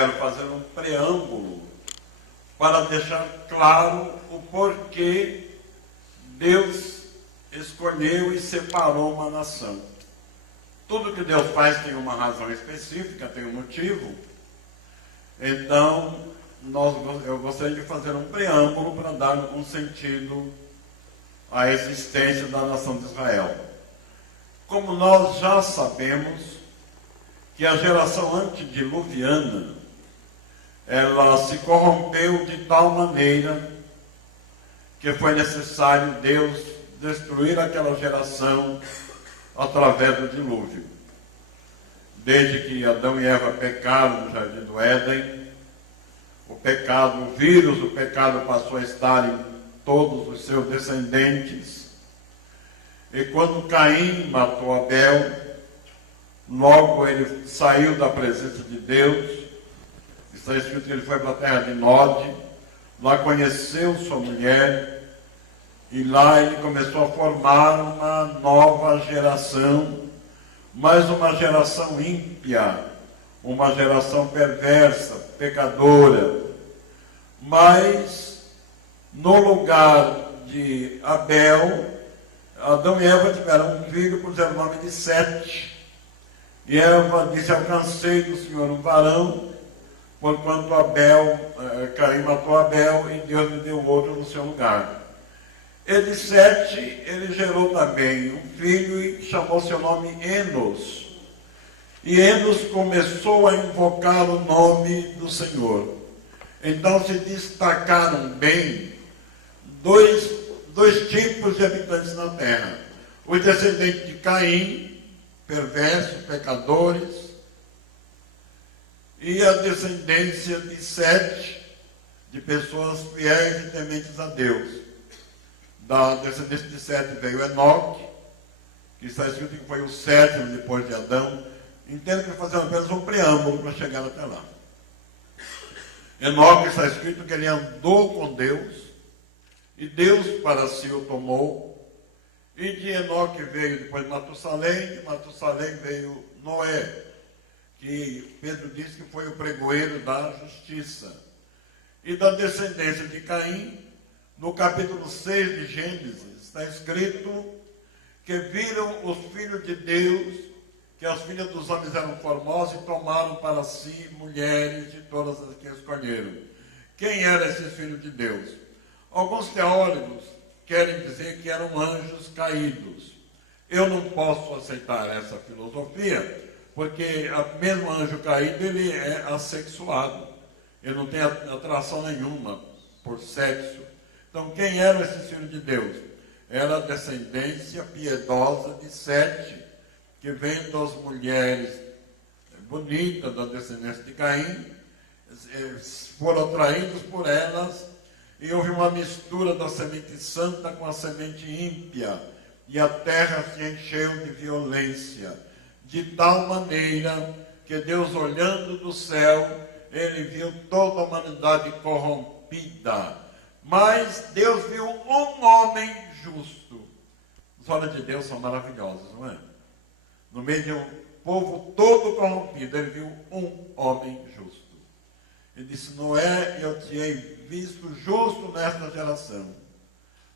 quero fazer um preâmbulo para deixar claro o porquê Deus escolheu e separou uma nação. Tudo que Deus faz tem uma razão específica, tem um motivo. Então, eu gostaria de fazer um preâmbulo para dar um sentido à existência da nação de Israel. Como nós já sabemos que a geração antediluviana, ela se corrompeu de tal maneira que foi necessário Deus destruir aquela geração através do dilúvio. Desde que Adão e Eva pecaram no jardim do Éden, o vírus do pecado passou a estar em todos os seus descendentes. E quando Caim matou Abel, logo ele saiu da presença de Deus. Está escrito que ele foi para a terra de Nod, lá conheceu sua mulher, e lá ele começou a formar uma nova geração, mas uma geração ímpia, uma geração perversa, pecadora. Mas no lugar de Abel, Adão e Eva tiveram um filho, puseram o nome de Sete. E Eva disse: alcancei do Senhor um varão, porquanto Caim matou Abel, e Deus me deu outro no seu lugar. E de Sete, ele gerou também um filho e chamou seu nome Enos. E Enos começou a invocar o nome do Senhor. Então se destacaram bem dois tipos de habitantes na terra: os descendentes de Caim, perversos, pecadores, e a descendência de Sete, de pessoas fiéis e tementes a Deus. Da descendência de Sete veio Enoque, que está escrito que foi o sétimo depois de Adão. Entendo que vou fazer apenas um preâmbulo para chegar até lá. Enoque está escrito que ele andou com Deus, e Deus para si o tomou. E de Enoque veio depois Matusalém, de Matusalém veio Noé, que Pedro disse que foi o pregoeiro da justiça. E da descendência de Caim, no capítulo 6 de Gênesis, está escrito que viram os filhos de Deus, que as filhas dos homens eram formosas, e tomaram para si mulheres de todas as que escolheram. Quem eram esses filhos de Deus? Alguns teólogos querem dizer que eram anjos caídos. Eu não posso aceitar essa filosofia, porque mesmo anjo caído, ele é assexuado. Ele não tem atração nenhuma por sexo. Então, quem eram esses filhos de Deus? Era a descendência piedosa de Sete, que vendo as mulheres bonitas da descendência de Caim, foram atraídos por elas, e houve uma mistura da semente santa com a semente ímpia, e a terra se encheu de violência, de tal maneira que Deus, olhando do céu, ele viu toda a humanidade corrompida. Mas Deus viu um homem justo. Os olhos de Deus são maravilhosos, não é? No meio de um povo todo corrompido, ele viu um homem justo. Ele disse: Noé, eu te hei visto justo nesta geração.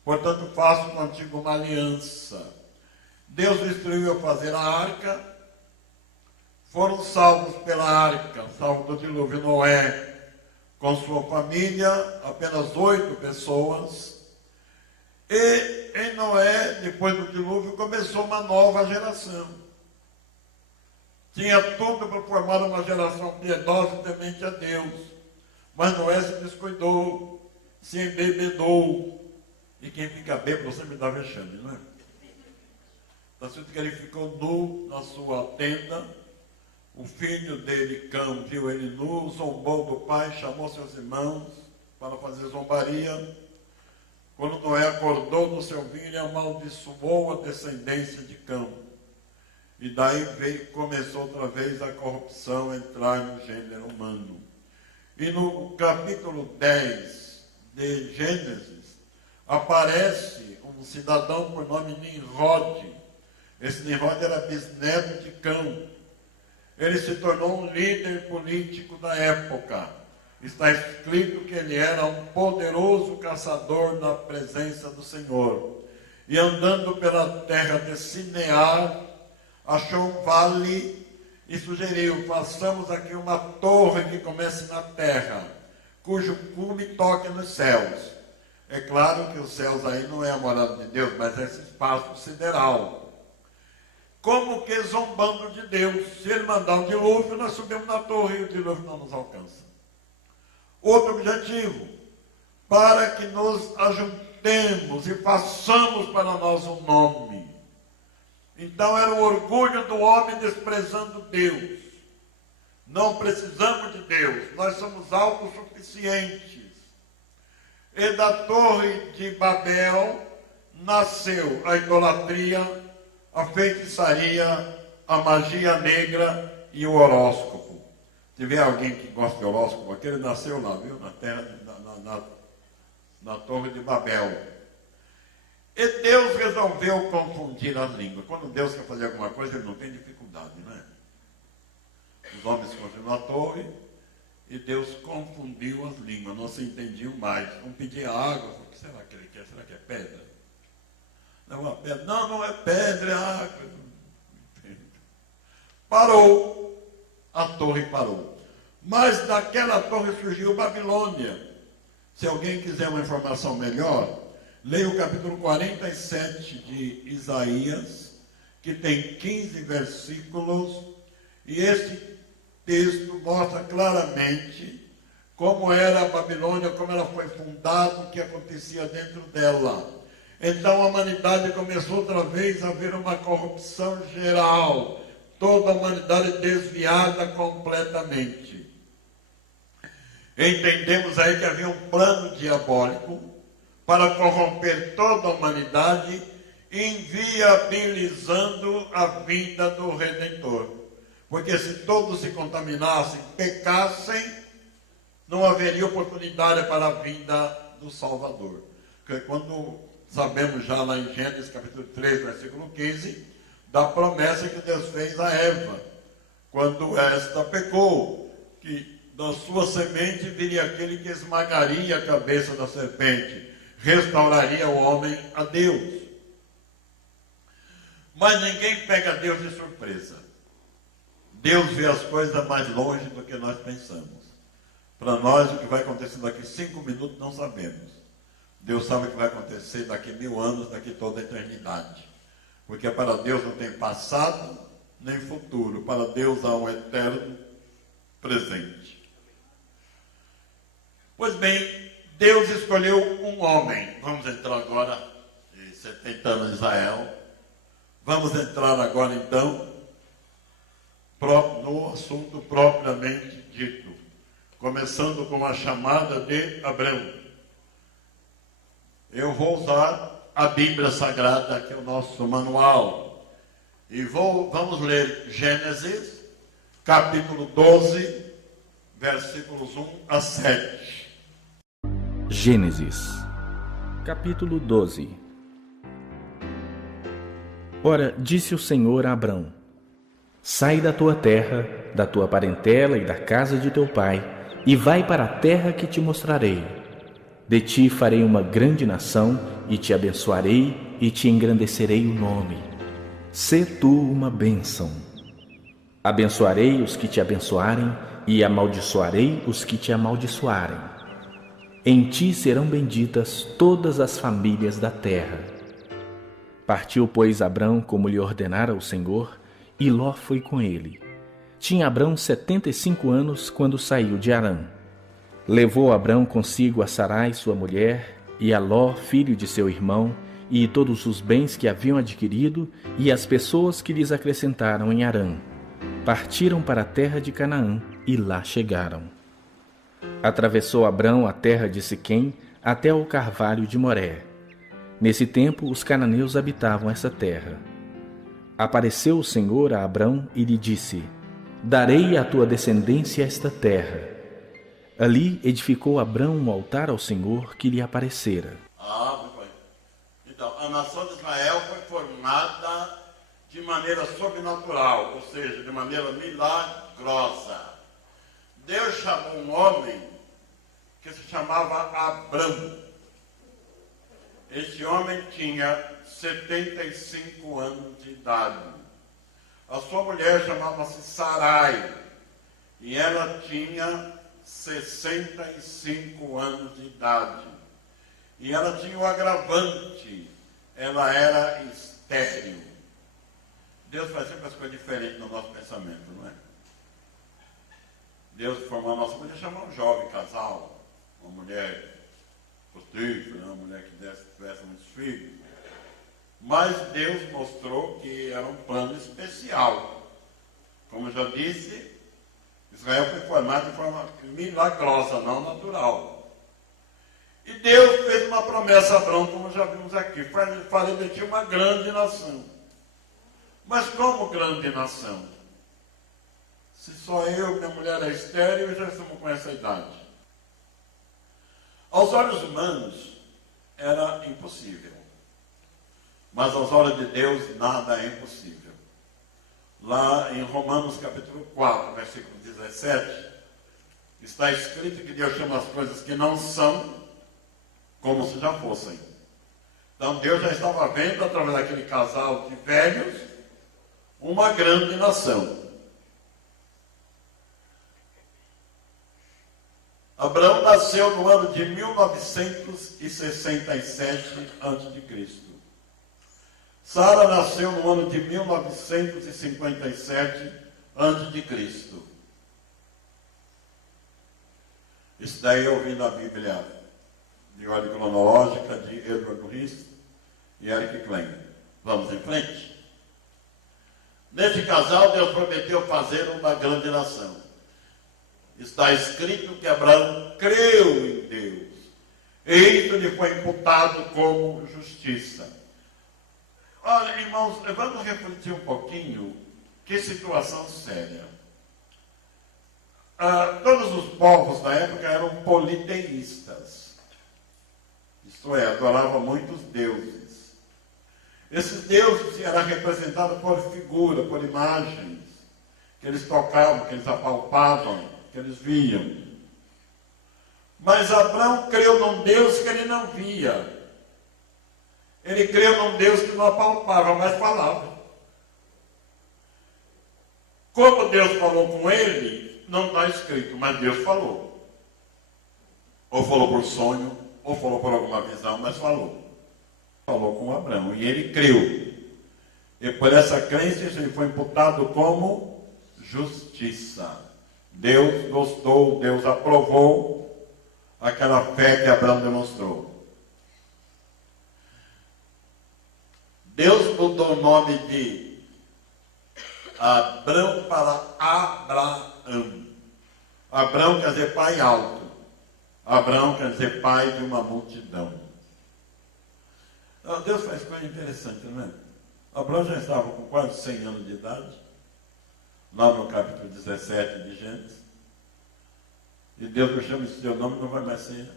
Portanto, faço contigo uma aliança. Deus o instruiu a fazer a arca. Foram salvos pela arca, salvo do dilúvio, Noé com sua família, apenas 8 pessoas. E em Noé, depois do dilúvio, começou uma nova geração. Tinha tudo para formar uma geração piedosa e temente a Deus. Mas Noé se descuidou, se embebedou. E quem fica bêbado sempre dá vexame, não é? Está escrito que ele ficou nu na sua tenda. O filho dele, Cão, viu ele nu, zombou do pai, chamou seus irmãos para fazer zombaria. Quando Noé acordou do seu vinho, ele amaldiçoou a descendência de Cão. E daí começou outra vez a corrupção a entrar no gênero humano. E no capítulo 10 de Gênesis, aparece um cidadão por nome Nimrod. Esse Nimrod era bisneto de Cão. Ele se tornou um líder político da época. Está escrito que ele era um poderoso caçador na presença do Senhor. E andando pela terra de Sinear, achou um vale e sugeriu: façamos aqui uma torre que comece na terra, cujo cume toque nos céus. É claro que os céus aí não é a morada de Deus, mas é esse espaço sideral. Como que zombando de Deus. Se ele mandar um dilúvio, nós subimos na torre e o dilúvio não nos alcança. Outro objetivo: para que nos ajuntemos e façamos para nós um nome. Então era o orgulho do homem desprezando Deus. Não precisamos de Deus, nós somos autossuficientes. E da torre de Babel nasceu a idolatria, a feitiçaria, a magia negra e o horóscopo. Se tiver alguém que gosta de horóscopo, aquele nasceu lá, viu? Na terra, na torre de Babel. E Deus resolveu confundir as línguas. Quando Deus quer fazer alguma coisa, ele não tem dificuldade, né? Os homens construíram a torre e Deus confundiu as línguas, não se entendiam mais. Um pedia água, o que será que ele quer? Será que é pedra? Não é uma pedra. Não, não é pedra, é água. Parou. A torre parou. Mas daquela torre surgiu Babilônia. Se alguém quiser uma informação melhor, leia o capítulo 47 de Isaías, que tem 15 versículos, e esse texto mostra claramente como era a Babilônia, como ela foi fundada, o que acontecia dentro dela. Então a humanidade começou outra vez a ver uma corrupção geral, toda a humanidade desviada completamente. Entendemos aí que havia um plano diabólico para corromper toda a humanidade, inviabilizando a vinda do Redentor. Porque se todos se contaminassem, pecassem, não haveria oportunidade para a vinda do Salvador. Porque quando sabemos já lá em Gênesis capítulo 3, versículo 15, da promessa que Deus fez a Eva, quando esta pecou, que da sua semente viria aquele que esmagaria a cabeça da serpente, restauraria o homem a Deus. Mas ninguém pega Deus de surpresa. Deus vê as coisas mais longe do que nós pensamos. Para nós, o que vai acontecer daqui 5 minutos, não sabemos. Deus sabe o que vai acontecer daqui 1000 anos, daqui toda a eternidade. Porque para Deus não tem passado, nem futuro. Para Deus há um eterno presente. Pois bem, Deus escolheu um homem. Vamos entrar agora em 70 anos de Israel. Vamos entrar agora então no assunto propriamente dito, começando com a chamada de Abrão. Eu vou usar a Bíblia Sagrada, que é o nosso manual, e vamos ler Gênesis, capítulo 12, versículos 1 a 7. Gênesis, capítulo 12. Ora, disse o Senhor a Abrão: sai da tua terra, da tua parentela e da casa de teu pai, e vai para a terra que te mostrarei. De ti farei uma grande nação, e te abençoarei, e te engrandecerei o nome. Sê tu uma bênção. Abençoarei os que te abençoarem, e amaldiçoarei os que te amaldiçoarem. Em ti serão benditas todas as famílias da terra. Partiu, pois, Abrão como lhe ordenara o Senhor, e Ló foi com ele. Tinha Abrão 75 anos quando saiu de Harã. Levou Abrão consigo a Sarai, sua mulher, e a Ló, filho de seu irmão, e todos os bens que haviam adquirido, e as pessoas que lhes acrescentaram em Harã. Partiram para a terra de Canaã, e lá chegaram. Atravessou Abrão a terra de Siquém até ao carvalho de Moré. Nesse tempo, os cananeus habitavam essa terra. Apareceu o Senhor a Abrão e lhe disse: darei à tua descendência esta terra. Ali edificou Abrão um altar ao Senhor que lhe aparecera. Muito Então, a nação de Israel foi formada de maneira sobrenatural, ou seja, de maneira milagrosa. Deus chamou um homem que se chamava Abrão. Este homem tinha 75 anos de idade. A sua mulher chamava-se Sarai, e ela tinha 65 anos de idade. E ela tinha um agravante, ela era estéril. Deus faz sempre as coisas diferentes no nosso pensamento, não é? Deus formou a nossa mulher, chamar um jovem casal, uma mulher frutífera, uma mulher que tivesse muitos filhos. Mas Deus mostrou que era um plano especial. Como eu já disse, Israel foi formado de forma milagrosa, não natural. E Deus fez uma promessa a Abraão, como já vimos aqui. Farei de ti uma grande nação. Mas como grande nação? Se só eu, minha mulher é estéril e já estamos com essa idade. Aos olhos humanos, era impossível. Mas aos olhos de Deus, nada é impossível. Lá em Romanos capítulo 4, versículo 17, está escrito que Deus chama as coisas que não são como se já fossem. Então Deus já estava vendo, através daquele casal de velhos, uma grande nação. Abraão nasceu no ano de 1967 a.C. Sara nasceu no ano de 1957 a.C. Isso daí eu vi na Bíblia de ordem cronológica de Edward Rees e Eric Klein. Vamos em frente? Neste casal, Deus prometeu fazer uma grande nação. Está escrito que Abraão creu em Deus. E isso lhe foi imputado como justiça. Olha, irmãos, vamos refletir um pouquinho. Que situação séria. Todos os povos da época eram politeístas. Isto é, adoravam muitos deuses. Esses deuses eram representados por figura, por imagens, que eles tocavam, que eles apalpavam, que eles viam. Mas Abraão creu num Deus que ele não via. Ele creu num Deus que não apalpava, mas falava. Como Deus falou com ele, não está escrito, mas Deus falou. Ou falou por sonho, ou falou por alguma visão, mas falou. Falou com Abraão, e ele creu. E por essa crença, ele foi imputado como justiça. Deus gostou, Deus aprovou aquela fé que Abraão demonstrou. Deus mudou o nome de Abrão para Abraão. Abrão quer dizer pai alto. Abraão quer dizer pai de uma multidão. Deus faz coisa interessante, não é? Abraão já estava com quase 100 anos de idade, lá no capítulo 17 de Gênesis. E Deus me chama esse seu nome, não vai mais ser.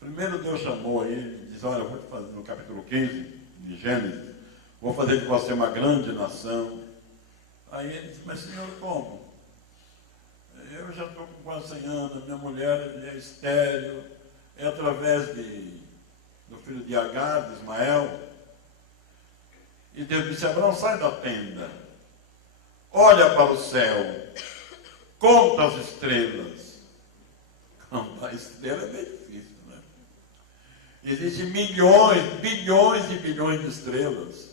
Primeiro Deus chamou ele, diz, olha, eu vou te fazer no capítulo 15 de Gênesis, vou fazer de você uma grande nação. Aí ele disse, mas Senhor, como? Eu já estou com quase 100 anos, minha mulher é estéril, é através do filho de Agar, de Ismael. E Deus disse, Abraão, sai da tenda, olha para o céu, conta as estrelas. Contar a estrela é bem difícil, né? Existem milhões, bilhões e bilhões de estrelas.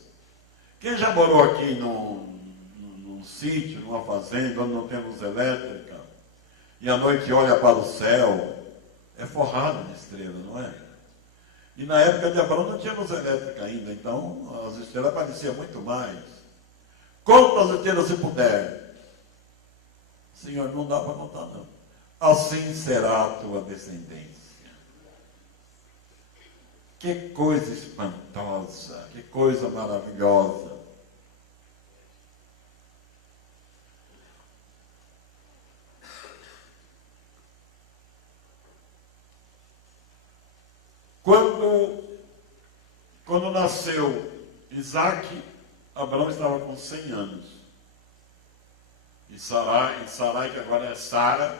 Quem já morou aqui num sítio, numa fazenda, onde não tem luz elétrica, e à noite olha para o céu, é forrado de estrela, não é? E na época de Abraão não tinha luz elétrica ainda, então as estrelas apareciam muito mais. Conta as estrelas se puder. Senhor, não dá para contar não. Assim será a tua descendência. Que coisa espantosa, que coisa maravilhosa. Quando Quando nasceu Isaac, Abraão estava com 100 anos. E Sarai, que agora é Sara,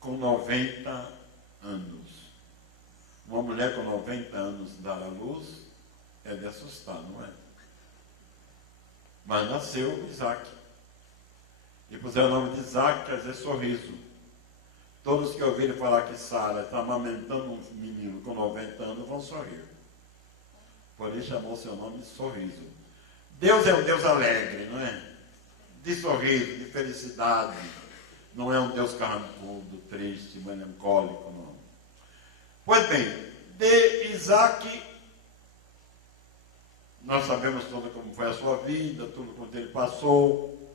com 90 anos. Uma mulher com 90 anos dar à luz é de assustar, não é? Mas nasceu Isaac. E puseram o nome de Isaac, quer dizer sorriso. Todos que ouvirem falar que Sara está amamentando um menino com 90 anos vão sorrir. Por isso chamou seu nome de sorriso. Deus é um Deus alegre, não é? De sorriso, de felicidade. Não é um Deus carrancudo, triste, melancólico, não. Pois bem, de Isaac, nós sabemos tudo como foi a sua vida, tudo quanto ele passou.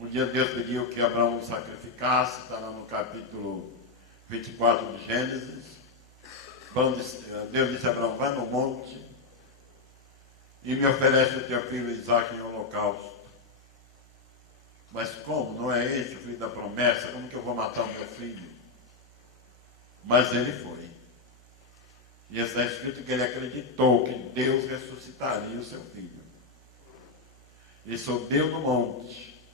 Um dia Deus pediu que Abraão o sacrificasse, está lá no capítulo 24 de Gênesis. Deus disse a Abraão, vai no monte e me oferece o teu filho Isaac em holocausto. Mas como? Não é esse o filho da promessa? Como que eu vou matar o meu filho? Mas ele foi. E está escrito que ele acreditou que Deus ressuscitaria o seu filho. E subiu no monte,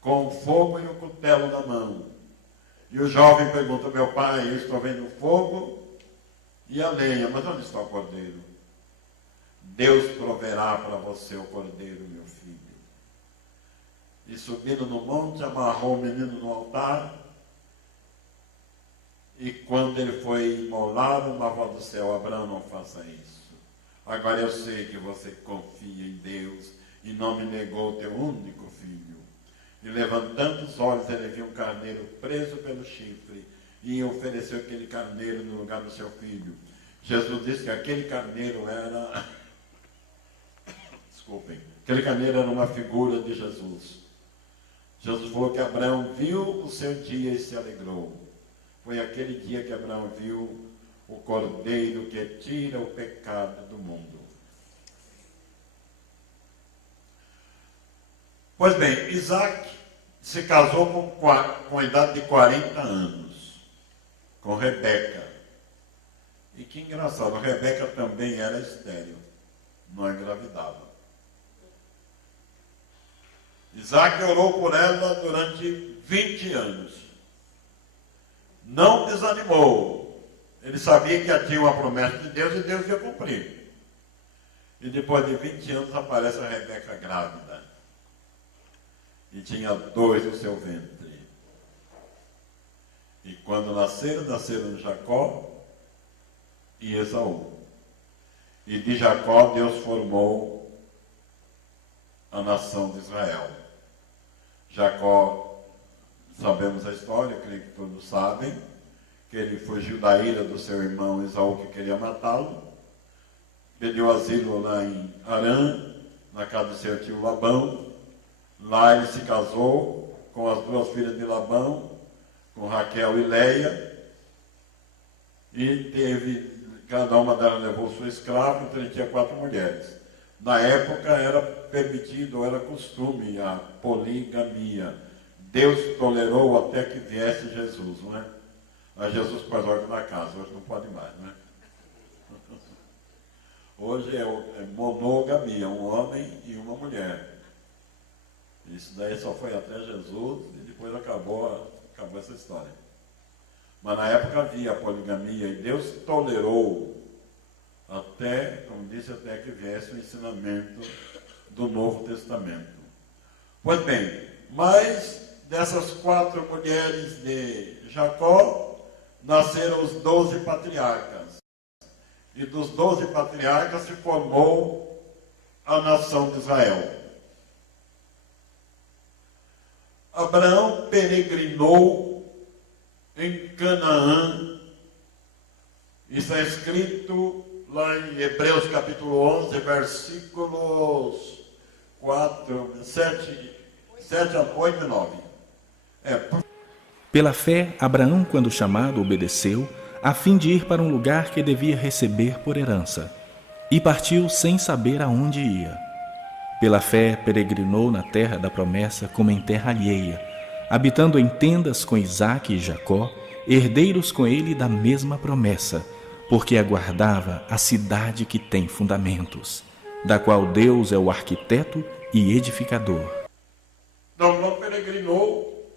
com o fogo e o cutelo na mão. E o jovem pergunta, meu pai, eu estou vendo o fogo e a lenha, mas onde está o cordeiro? Deus proverá para você o cordeiro, meu filho. E subindo no monte, amarrou o menino no altar. E quando ele foi imolado, uma voz do céu, Abraão, não faça isso. Agora eu sei que você confia em Deus e não me negou o teu único filho. E levantando os olhos, ele viu um carneiro preso pelo chifre e ofereceu aquele carneiro no lugar do seu filho. Jesus disse que aquele carneiro era... Desculpem. Aquele carneiro era uma figura de Jesus. Jesus falou que Abraão viu o seu dia e se alegrou. Foi aquele dia que Abraão viu o cordeiro que tira o pecado do mundo. Pois bem, Isaac se casou com a idade de 40 anos, com Rebeca. E que engraçado, Rebeca também era estéril, não engravidava. Isaac orou por ela durante 20 anos. Não desanimou. Ele sabia que já tinha uma promessa de Deus e Deus ia cumprir. E depois de 20 anos aparece a Rebeca grávida. E tinha 2 no seu ventre. E quando nasceram Jacó e Esaú. E de Jacó Deus formou a nação de Israel. Jacó, sabemos a história, creio que todos sabem, que ele fugiu da ira do seu irmão Esaú, que queria matá-lo, pediu asilo lá em Harã, na casa do seu tio Labão. Lá ele se casou com as 2 filhas de Labão, com Raquel e Leia, e cada uma delas levou sua escrava, então ele tinha 4 mulheres. Na época era permitido, era costume a poligamia. Deus tolerou até que viesse Jesus, não é? Aí Jesus pôs ordem na casa, hoje não pode mais, não é? Hoje é monogamia, um homem e uma mulher. Isso daí só foi até Jesus e depois acabou essa história. Mas na época havia a poligamia e Deus tolerou até, como disse, até que viesse o ensinamento do Novo Testamento. Pois bem, mas dessas 4 mulheres de Jacó, nasceram os 12 patriarcas. E dos 12 patriarcas se formou a nação de Israel. Abraão peregrinou em Canaã. Isso é escrito lá em Hebreus capítulo 11, versículos 7, 8 e 9. Pela fé, Abraão, quando chamado, obedeceu, a fim de ir para um lugar que devia receber por herança, e partiu sem saber aonde ia. Pela fé, peregrinou na terra da promessa como em terra alheia, habitando em tendas com Isaque e Jacó, herdeiros com ele da mesma promessa, porque aguardava a cidade que tem fundamentos, da qual Deus é o arquiteto e edificador. Então, peregrinou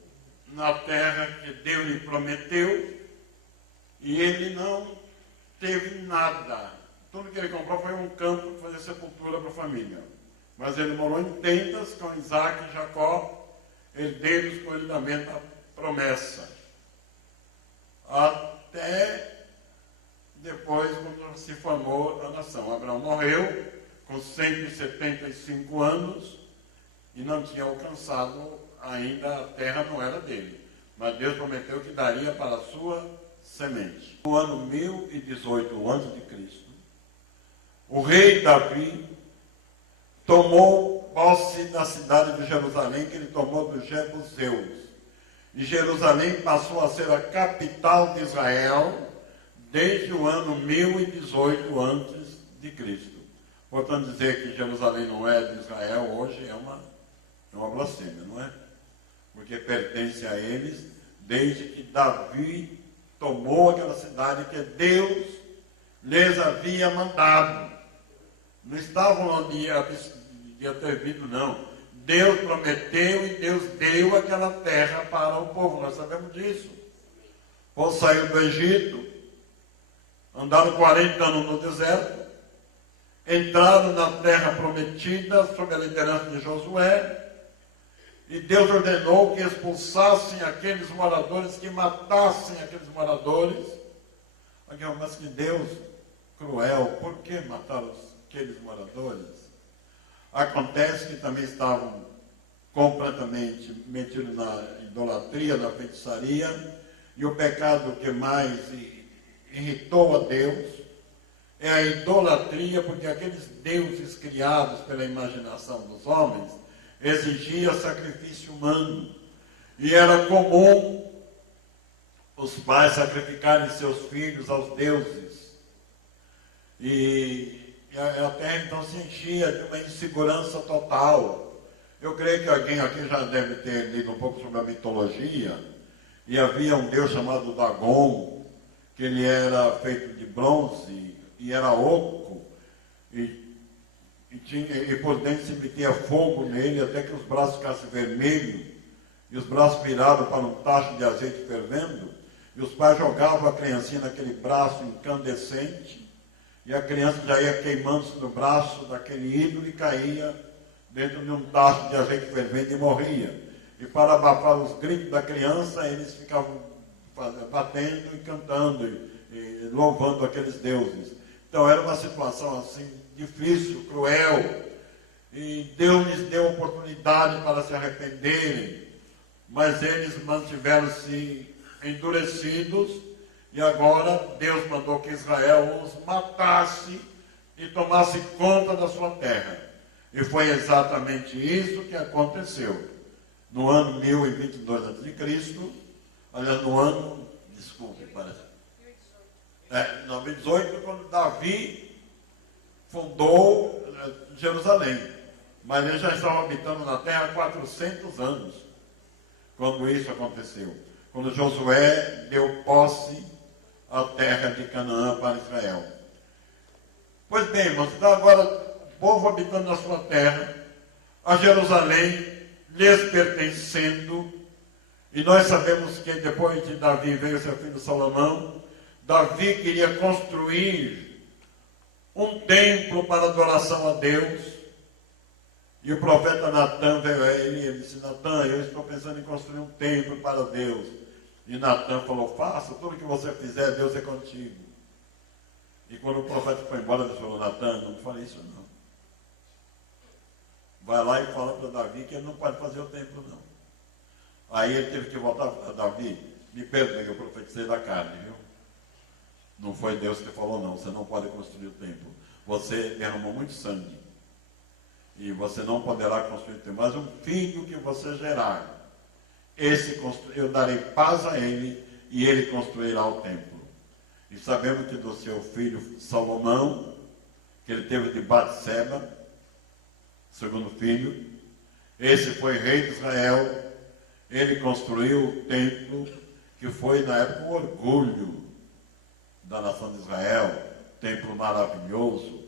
na terra que Deus lhe prometeu e ele não teve nada. Tudo que ele comprou foi um campo para fazer sepultura para a família. Mas ele morou em tendas com Isaac e Jacó, herdeiros escolhidamente da promessa. Até depois, quando se formou a nação. Abraão morreu com 175 anos e não tinha alcançado ainda, a terra não era dele. Mas Deus prometeu que daria para a sua semente. No ano 1018 a.C., o rei Davi tomou posse da cidade de Jerusalém, que ele tomou dos Jebuseus. E Jerusalém passou a ser a capital de Israel desde o ano 1018 a.C. Portanto, dizer que Jerusalém não é de Israel hoje é uma blasfêmia, não é? Porque pertence a eles desde que Davi tomou aquela cidade que Deus lhes havia mandado. Não estavam onde ia ter vindo, não. Deus prometeu e Deus deu aquela terra para o povo. Nós sabemos disso. O povo saiu do Egito, andaram 40 anos no deserto, entraram na terra prometida sob a liderança de Josué, e Deus ordenou que expulsassem aqueles moradores, que matassem aqueles moradores. Mas que Deus cruel, por que mataram aqueles moradores? Acontece que também estavam completamente metidos na idolatria, na feitiçaria, e o pecado que mais irritou a Deus é a idolatria, porque aqueles deuses criados pela imaginação dos homens exigia sacrifício humano. E era comum os pais sacrificarem seus filhos aos deuses. E a terra então se enchia de uma insegurança total. Eu creio que alguém aqui já deve ter lido um pouco sobre a mitologia. E havia um deus chamado Dagon, que ele era feito de bronze e era oco. E por dentro se metia fogo nele até que os braços ficassem vermelhos e os braços virados para um tacho de azeite fervendo, e os pais jogavam a criancinha naquele braço incandescente e a criança já ia queimando-se no braço daquele ídolo e caía dentro de um tacho de azeite fervendo e morria. E para abafar os gritos da criança, eles ficavam batendo e cantando e louvando aqueles deuses. Então era uma situação assim difícil, cruel, e Deus lhes deu oportunidade para se arrependerem, mas eles mantiveram-se endurecidos, e agora Deus mandou que Israel os matasse e tomasse conta da sua terra. E foi exatamente isso que aconteceu. No ano 1022 a.C., aliás, no ano, desculpe, parece. 1018, quando Davi fundou Jerusalém. Mas eles já estavam habitando na terra há 400 anos, quando isso aconteceu. Quando Josué deu posse à terra de Canaã para Israel. Pois bem, irmãos, então agora o povo habitando na sua terra, a Jerusalém lhes pertencendo, e nós sabemos que depois de Davi veio seu filho Salomão. Davi queria construir um templo para adoração a Deus, e o profeta Natã veio a ele e ele disse: Natã, eu estou pensando em construir um templo para Deus. E Natã falou: faça, tudo que você fizer, Deus é contigo. E quando o profeta foi embora, ele falou: Natã, não fale isso não. Vai lá e fala para Davi que ele não pode fazer o templo não. Aí ele teve que voltar para Davi: me perdoe, eu profetizei da carne, viu? Não foi Deus que falou não, você não pode construir o templo. Você derramou muito sangue. E você não poderá construir o templo. Mas um filho que você gerar, eu darei paz a ele, e ele construirá o templo. E sabemos que do seu filho Salomão, que ele teve de Batseba, segundo filho, esse foi rei de Israel, ele construiu o templo, que foi na época um orgulho da nação de Israel, templo maravilhoso.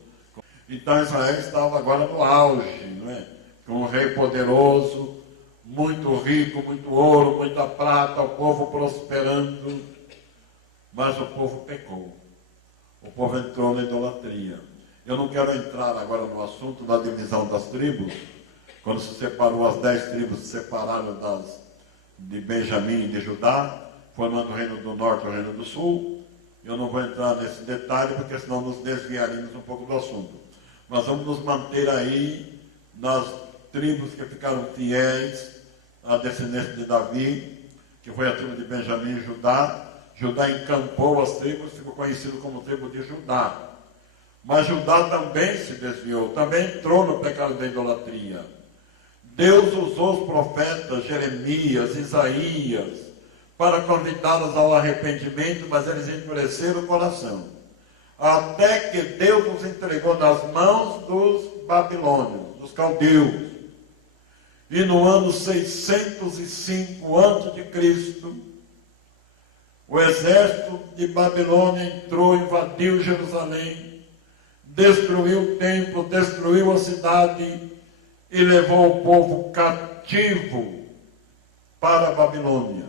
Então Israel estava agora no auge, não é? Com um rei poderoso, muito rico, muito ouro, muita prata, o povo prosperando, mas o povo pecou. O povo entrou na idolatria. Eu não quero entrar agora no assunto da divisão das tribos, quando se separou as 10 tribos, se separaram de Benjamim e de Judá, formando o reino do norte e o reino do sul. Eu não vou entrar nesse detalhe, porque senão nos desviaríamos um pouco do assunto. Mas vamos nos manter aí nas tribos que ficaram fiéis à descendência de Davi, que foi a tribo de Benjamim e Judá. Judá encampou as tribos, ficou conhecido como tribo de Judá. Mas Judá também se desviou, também entrou no pecado da idolatria. Deus usou os profetas Jeremias, Isaías, para convidá-los ao arrependimento, mas eles endureceram o coração. Até que Deus os entregou nas mãos dos babilônios, dos caldeus. E no ano 605 a.C., o exército de Babilônia entrou, invadiu Jerusalém, destruiu o templo, destruiu a cidade e levou o povo cativo para a Babilônia.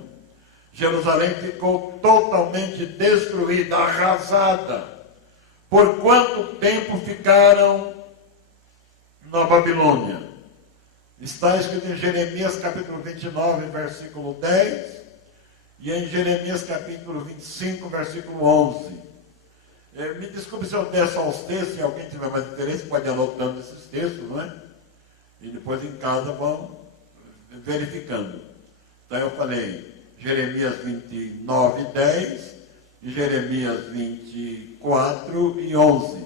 Jerusalém ficou totalmente destruída, arrasada. Por quanto tempo ficaram na Babilônia? Está escrito em Jeremias capítulo 29, versículo 10, e em Jeremias capítulo 25, versículo 11. Me desculpe se eu desço aos textos, se alguém tiver mais interesse, pode ir anotando esses textos, não é? E depois em casa vão verificando. Então eu falei Jeremias 29, 10 e Jeremias 24 e 11,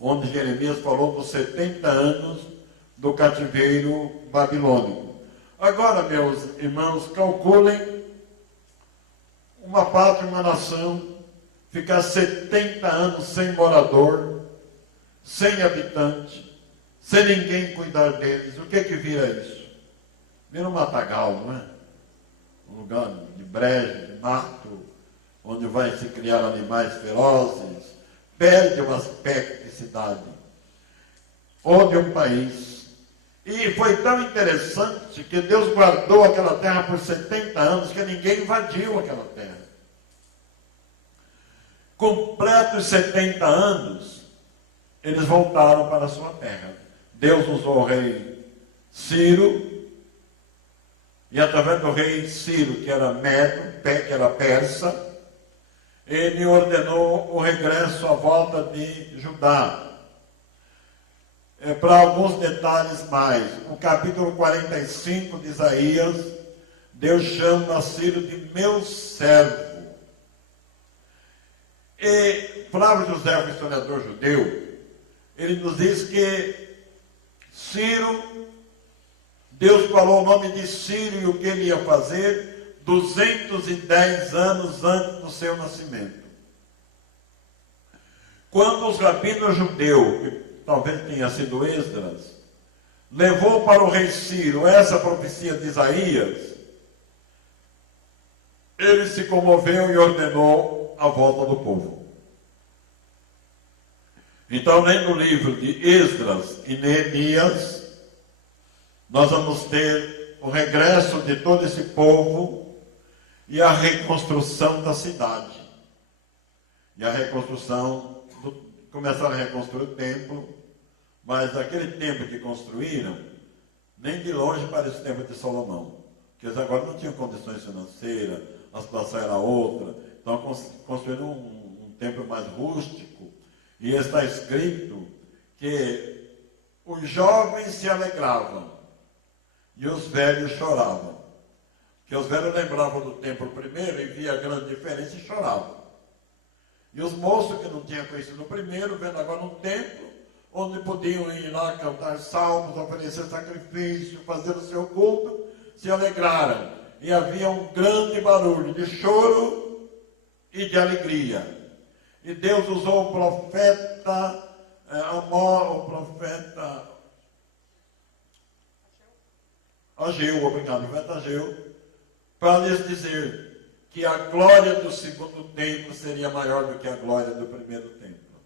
onde Jeremias falou dos 70 anos do cativeiro babilônico. Agora, meus irmãos, calculem uma pátria, uma nação, ficar 70 anos sem morador, sem habitante, sem ninguém cuidar deles. O que vira isso? Vira um matagal, não é? Um lugar de brejo, de mato, onde vai se criar animais ferozes, perde o aspecto de cidade, ou de um país. E foi tão interessante que Deus guardou aquela terra por 70 anos, que ninguém invadiu aquela terra. Completos 70 anos, eles voltaram para a sua terra. Deus usou o rei Ciro, e através do rei Ciro, que era Medo, que era persa, ele ordenou o regresso à volta de Judá. Para alguns detalhes mais, no capítulo 45 de Isaías, Deus chama Ciro de meu servo. E Flávio José, o historiador judeu, ele nos diz que Ciro, Deus falou o nome de Ciro e o que ele ia fazer 210 anos antes do seu nascimento. Quando os rabinos judeus, que talvez tenha sido Esdras, levou para o rei Ciro essa profecia de Isaías, ele se comoveu e ordenou a volta do povo. Então, lendo o livro de Esdras e Neemias, nós vamos ter o regresso de todo esse povo e a reconstrução da cidade. E a reconstrução, começaram a reconstruir o templo, mas aquele templo que construíram, nem de longe parece o templo de Salomão. Porque eles agora não tinham condições financeiras, a situação era outra. Então construíram um templo mais rústico. E está escrito que os jovens se alegravam e os velhos choravam. Porque os velhos lembravam do templo primeiro e via a grande diferença e choravam. E os moços que não tinham conhecido o primeiro, vendo agora um templo, onde podiam ir lá cantar salmos, oferecer sacrifício, fazer o seu culto, se alegraram. E havia um grande barulho de choro e de alegria. E Deus usou o profeta Amós, o profeta Ageu, obrigado, o profeta Ageu, para lhes dizer que a glória do segundo templo seria maior do que a glória do primeiro templo.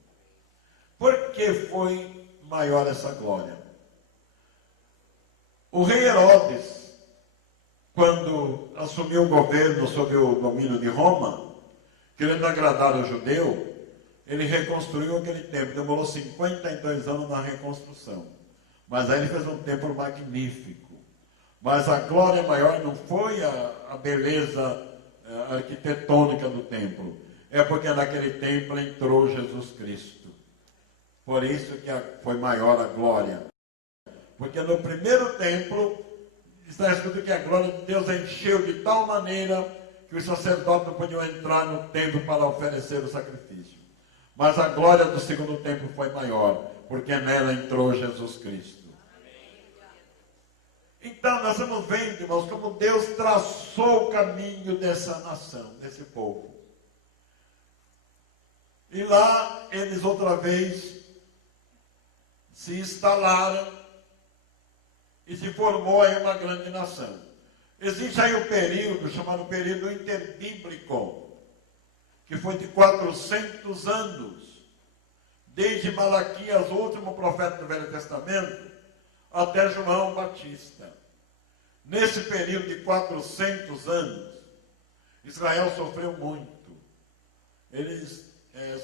Por que foi maior essa glória? O rei Herodes, quando assumiu o governo sob o domínio de Roma, querendo agradar o judeu, ele reconstruiu aquele templo. Demorou 52 anos na reconstrução. Mas aí ele fez um templo magnífico. Mas a glória maior não foi a beleza arquitetônica do templo. É porque naquele templo entrou Jesus Cristo. Por isso que foi maior a glória. Porque no primeiro templo, está escrito que a glória de Deus encheu de tal maneira que os sacerdotes não podiam entrar no templo para oferecer o sacrifício. Mas a glória do segundo templo foi maior, porque nela entrou Jesus Cristo. Então, nós estamos vendo, irmãos, como Deus traçou o caminho dessa nação, desse povo. E lá, eles outra vez se instalaram e se formou aí uma grande nação. Existe aí um período, chamado período interbíblico, que foi de 400 anos, desde Malaquias, o último profeta do Velho Testamento, até João Batista. Nesse período de 400 anos, Israel sofreu muito. Eles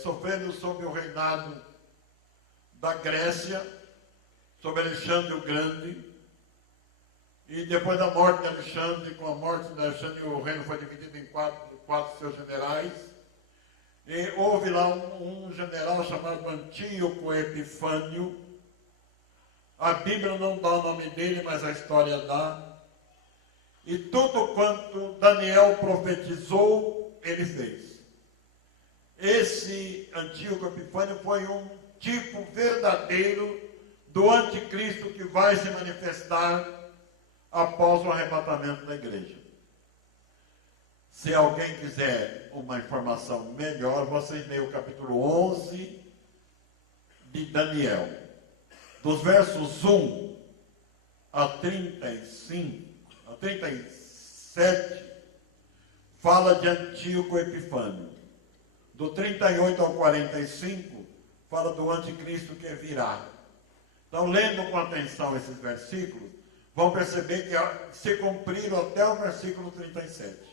sofreram sob o reinado da Grécia, sob Alexandre o Grande, e depois da morte de Alexandre, com a morte de Alexandre, o reino foi dividido em quatro seus generais. E houve lá um general chamado Antíoco Epifânio. A Bíblia não dá o nome dele, mas a história dá. E tudo quanto Daniel profetizou, ele fez. Esse Antíoco Epifânio foi um tipo verdadeiro do anticristo que vai se manifestar após o arrebatamento da igreja. Se alguém quiser uma informação melhor, vocês leiam o capítulo 11 de Daniel. Dos versos 1 a 35, a 37, fala de Antíoco Epifânio. Do 38 ao 45, fala do anticristo que virá. Então, lendo com atenção esses versículos, vão perceber que se cumpriram até o versículo 37.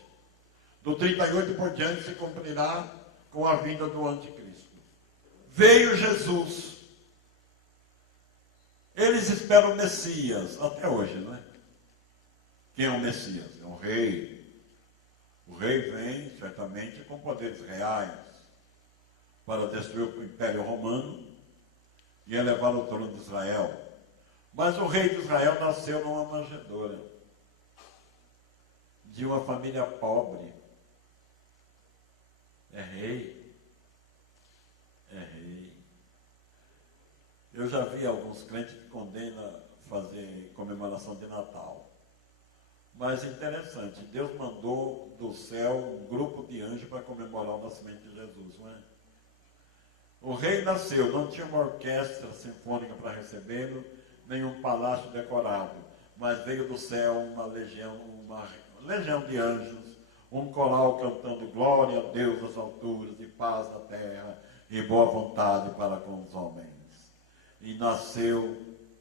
Do 38 por diante se cumprirá com a vinda do anticristo. Veio Jesus. Eles esperam o Messias, até hoje, não é? Quem é o Messias? É um rei. O rei vem, certamente, com poderes reais para destruir o Império Romano e elevar o trono de Israel. Mas o rei de Israel nasceu numa manjedoura, de uma família pobre. É rei. É rei. Eu já vi alguns crentes que condenam fazer comemoração de Natal. Mas é interessante, Deus mandou do céu um grupo de anjos para comemorar o nascimento de Jesus, não é? O rei nasceu, não tinha uma orquestra sinfônica para recebê-lo, nem um palácio decorado, mas veio do céu uma legião de anjos, um coral cantando glória a Deus nas alturas, e paz na terra, e boa vontade para com os homens. E nasceu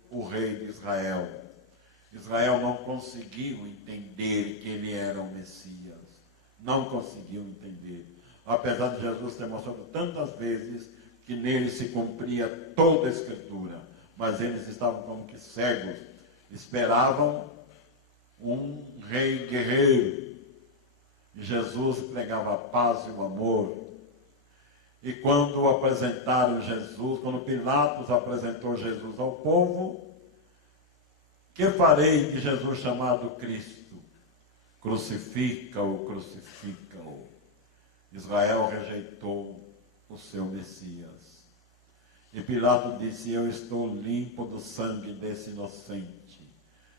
o rei de Israel. Israel não conseguiu entender que ele era o Messias. Não conseguiu entender. Apesar de Jesus ter mostrado tantas vezes que nele se cumpria toda a Escritura. Mas eles estavam como que cegos. Esperavam um rei guerreiro. E Jesus pregava a paz e o amor. E quando apresentaram Jesus, quando Pilatos apresentou Jesus ao povo, que farei de Jesus chamado Cristo? Crucifica-o, crucifica-o. Israel rejeitou o seu Messias. E Pilatos disse, eu estou limpo do sangue desse inocente.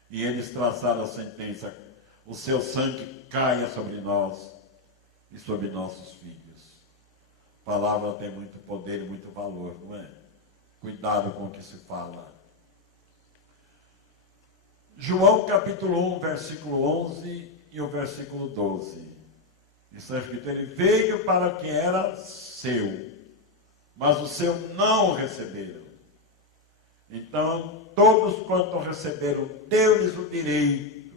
E eles traçaram a sentença, o seu sangue caia sobre nós e sobre nossos filhos. A palavra tem muito poder e muito valor, não é? Cuidado com o que se fala. João capítulo 1, versículo 11 e o versículo 12. Está escrito, ele veio para o que era seu, mas o seu não o receberam. Então, todos quanto receberam, deu-lhes o direito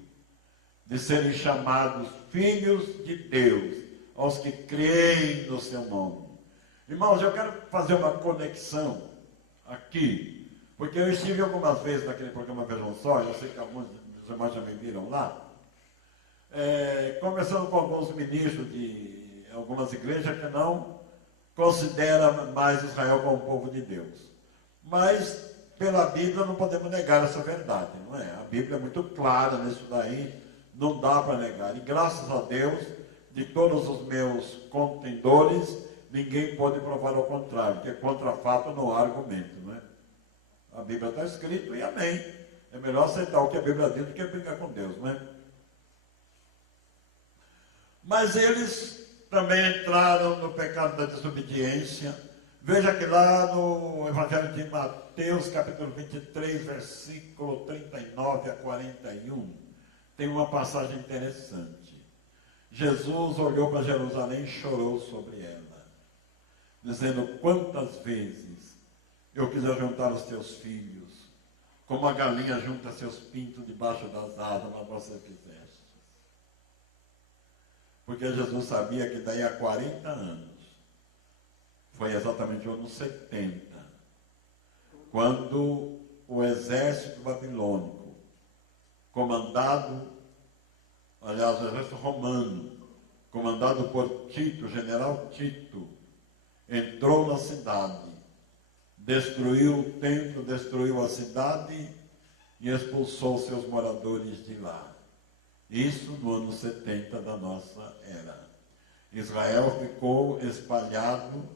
de serem chamados filhos de Deus, aos que creem no seu nome. Irmãos, eu quero fazer uma conexão aqui, porque eu estive algumas vezes naquele programa Vejam Só, eu sei que alguns dos irmãos já me viram lá, conversando com alguns ministros de algumas igrejas que não consideram mais Israel como povo de Deus. Mas, pela Bíblia, não podemos negar essa verdade, não é? A Bíblia é muito clara nisso daí, não dá para negar. E graças a Deus, de todos os meus contendores, ninguém pode provar ao contrário, porque contra fato não há argumento, não é? A Bíblia está escrito e amém. É melhor aceitar o que a Bíblia diz do que brigar com Deus, não é? Mas eles também entraram no pecado da desobediência. Veja que lá no Evangelho de Mateus, capítulo 23, versículo 39 a 41, tem uma passagem interessante. Jesus olhou para Jerusalém e chorou sobre ela, dizendo, quantas vezes eu quis juntar os teus filhos, como a galinha junta seus pintos debaixo das asas, mas você fizeste. Porque Jesus sabia que daí a 40 anos, foi exatamente o ano 70, quando o exército babilônico, o exército romano, comandado por Tito, general Tito, entrou na cidade, destruiu o templo, destruiu a cidade e expulsou seus moradores de lá. Isso no ano 70 da nossa era. Israel ficou espalhado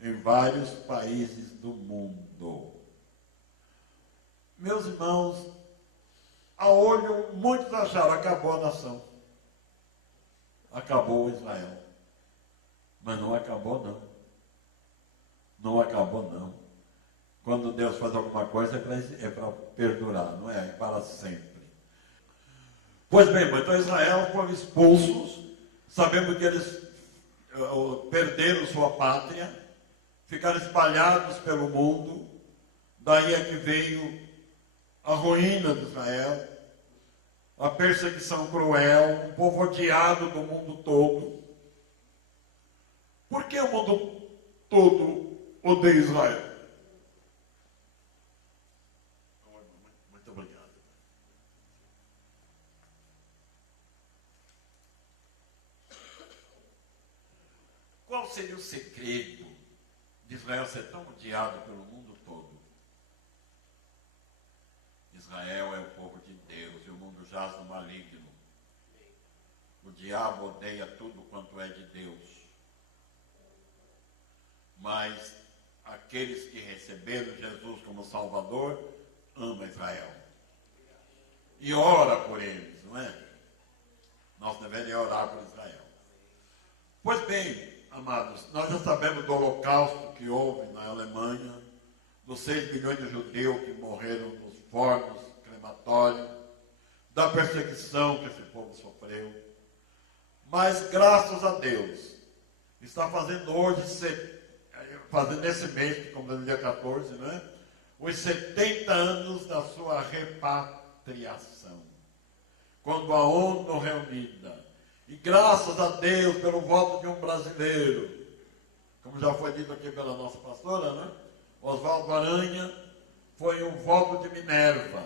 em vários países do mundo. Meus irmãos, a olho, muitos acharam, acabou a nação. Acabou Israel. Mas não acabou, não. Não acabou, não. Quando Deus faz alguma coisa é para perdurar, não é? É para sempre. Pois bem, então Israel foram expulsos, sabendo que eles perderam sua pátria, ficaram espalhados pelo mundo, daí é que veio a ruína de Israel, a perseguição cruel, um povo odiado do mundo todo. Por que o mundo todo odeia Israel? Muito obrigado. Qual seria o segredo de Israel ser tão odiado pelo mundo todo? Israel é o povo de Deus e o mundo jaz no maligno. O diabo odeia tudo quanto é de Deus. Mas aqueles que receberam Jesus como Salvador amam Israel. E ora por eles, não é? Nós deveríamos orar por Israel. Pois bem, amados, nós já sabemos do holocausto que houve na Alemanha, dos 6 milhões de judeus que morreram nos fornos crematórios, da perseguição que esse povo sofreu. Mas, graças a Deus, está fazendo hoje, fazendo nesse mês, como no dia 14, né, os 70 anos da sua repatriação. Quando a ONU reunida, e graças a Deus pelo voto de um brasileiro, como já foi dito aqui pela nossa pastora, né? Oswaldo Aranha, foi um voto de Minerva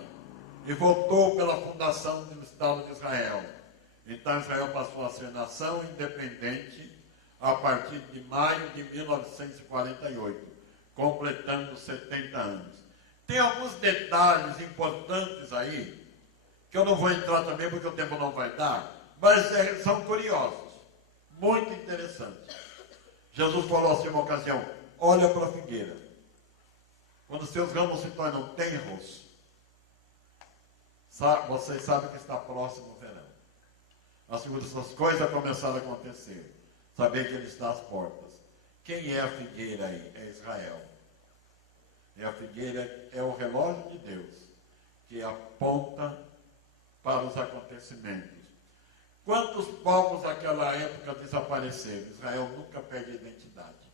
e votou pela fundação do Estado de Israel. Então Israel passou a ser nação independente a partir de maio de 1948, completando 70 anos. Tem alguns detalhes importantes aí, que eu não vou entrar também porque o tempo não vai dar, mas são curiosos, muito interessantes. Jesus falou assim uma ocasião, olha para a figueira. Quando seus ramos se tornam tenros, vocês sabem que está próximo o verão. Essas coisas começaram a acontecer. Saber que ele está às portas. Quem é a figueira aí? É Israel. E a figueira é o relógio de Deus, que aponta para os acontecimentos. Quantos povos daquela época desapareceram? Israel nunca perde a identidade.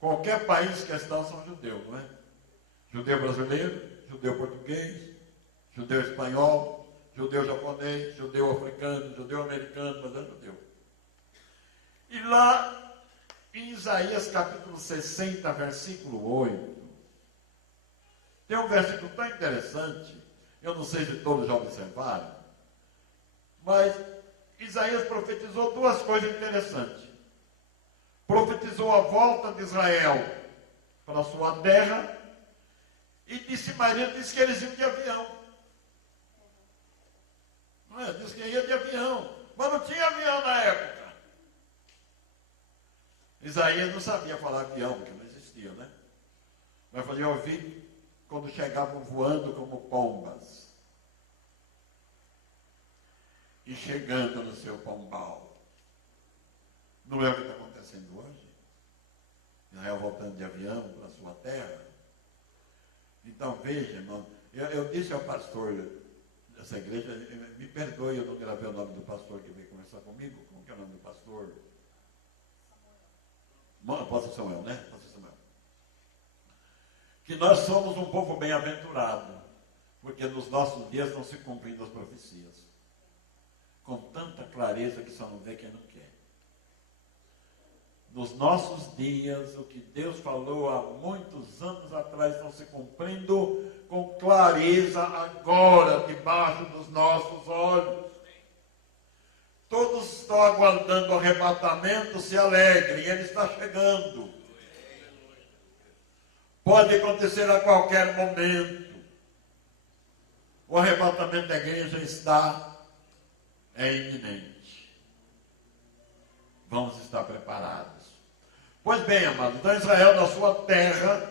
Qualquer país que está são judeus, não é? Judeu brasileiro, judeu português, judeu espanhol, judeu japonês, judeu africano, judeu americano, mas é judeu. E lá, em Isaías capítulo 60, versículo 8, tem um versículo tão interessante, eu não sei se todos já observaram, mas Isaías profetizou duas coisas interessantes. Profetizou a volta de Israel para a sua terra, e disse que eles iam de avião. Não é? Disse que ia de avião, mas não tinha avião na época. Isaías não sabia falar avião, porque não existia, né? Mas fazia ouvir quando chegavam voando como pombas. E chegando no seu pombal. Não é o que está acontecendo hoje? Israel voltando de avião para a sua terra. Então veja, irmão, eu disse ao pastor dessa igreja, me perdoe, eu não gravei o nome do pastor que veio conversar comigo. Como que é o nome do pastor? Apóstolo Samuel, né? Apóstolo Samuel. Que nós somos um povo bem-aventurado, porque nos nossos dias não se cumprindo as profecias. Com tanta clareza que só não vê quem não quer. Nos nossos dias, o que Deus falou há muitos anos atrás estão se cumprindo com clareza agora, debaixo dos nossos olhos. Todos estão aguardando o arrebatamento, se alegrem, ele está chegando. Pode acontecer a qualquer momento. O arrebatamento da igreja é iminente. Vamos estar preparados. Pois bem, amados, então Israel, na sua terra,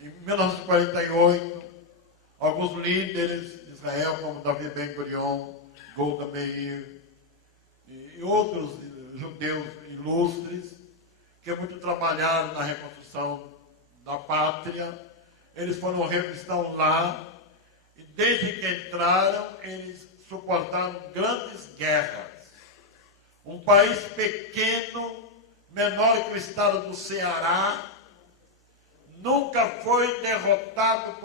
em 1948, alguns líderes de Israel, como Davi Ben-Gurion, Golda Meir e outros judeus ilustres, que muito trabalharam na reconstrução da pátria, eles estão lá, e desde que entraram, eles suportaram grandes guerras. Um país pequeno, menor que o estado do Ceará, nunca foi derrotado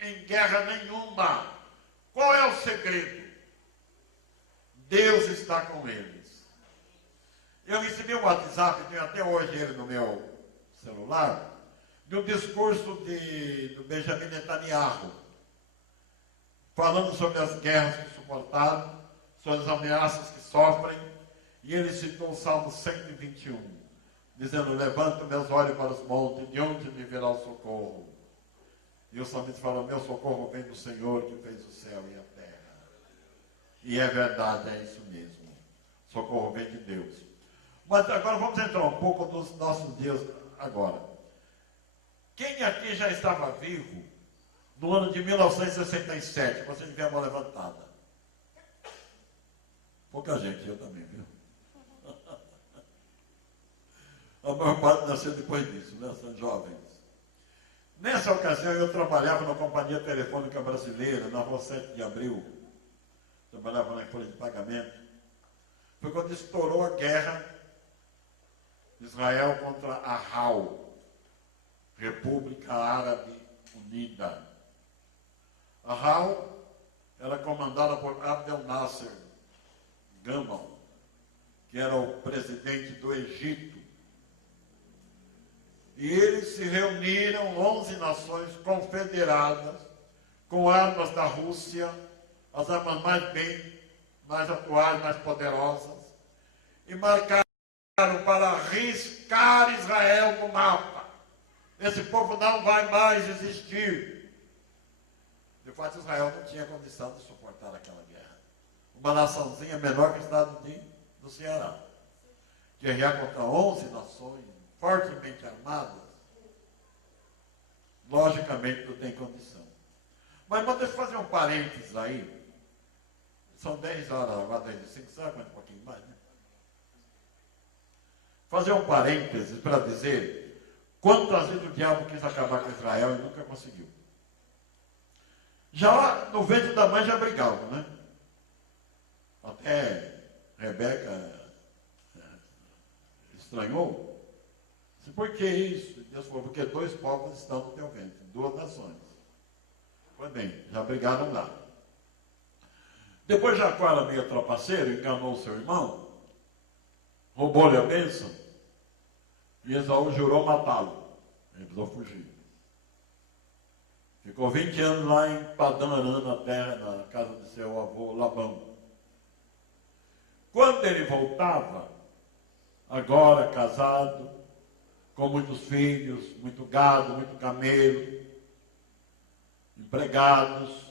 em guerra nenhuma. Qual é o segredo? Deus está com eles. Eu recebi um WhatsApp, tenho até hoje ele no meu celular, de um discurso do Benjamin Netanyahu, falando sobre as guerras que suportaram, sobre as ameaças que sofrem, e ele citou o Salmo 121, dizendo: levanto meus olhos para os montes, de onde me virá o socorro? E o salmista fala: meu socorro vem do Senhor que fez o céu e a terra. E é verdade, é isso mesmo. Socorro vem de Deus. Mas agora vamos entrar um pouco nos nossos dias agora. Quem aqui já estava vivo no ano de 1967? Você tiver a mão levantada. Pouca gente, eu também, viu? A maior parte nasceu depois disso, né? São jovens. Nessa ocasião eu trabalhava na Companhia Telefônica Brasileira, na Rua 7 de Abril. Trabalhava na folha de pagamento. Foi quando estourou a guerra de Israel contra a RAU, República Árabe Unida. A RAU era comandada por Abdel Nasser Gamal, que era o presidente do Egito. E eles se reuniram, 11 nações confederadas, com armas da Rússia, as armas mais atuais, mais poderosas, e marcaram para riscar Israel no mapa. Esse povo não vai mais existir. De fato, Israel não tinha condição de suportar aquela guerra. Uma naçãozinha menor que o estado do Ceará. Guerrear contra 11 nações, fortemente armadas, logicamente não tem condição. Mas deixa eu fazer um parênteses aí. São 10 horas, agora 10 e 5, sabe quanto um pouquinho mais, né? Fazer um parênteses para dizer quantas vezes o diabo quis acabar com Israel e nunca conseguiu. Já no ventre da mãe já brigavam, né? Até Rebeca estranhou. Por que isso? Deus falou, porque dois povos estão no teu ventre, duas nações. Pois bem, já brigaram lá. Depois Jacó era meio trapaceiro, enganou seu irmão, roubou-lhe a bênção, e Esaú jurou matá-lo. Ele precisou fugir. Ficou 20 anos lá em Padã Arã, na terra, na casa de seu avô Labão. Quando ele voltava, agora casado, com muitos filhos, muito gado, muito camelo, empregados,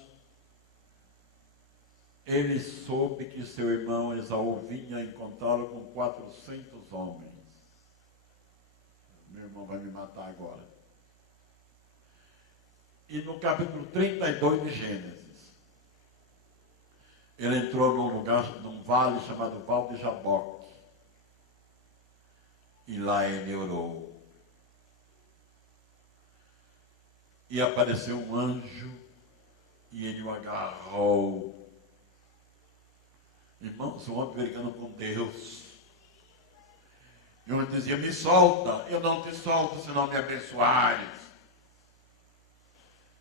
ele soube que seu irmão Esaú vinha encontrá-lo com 400 homens. Meu irmão vai me matar agora. E no capítulo 32 de Gênesis, ele entrou num lugar, num vale chamado Val de Jaboque. E lá ele orou. E apareceu um anjo e ele o agarrou. Irmãos, o homem brigando com Deus. E o homem dizia, me solta, eu não te solto se não me abençoares.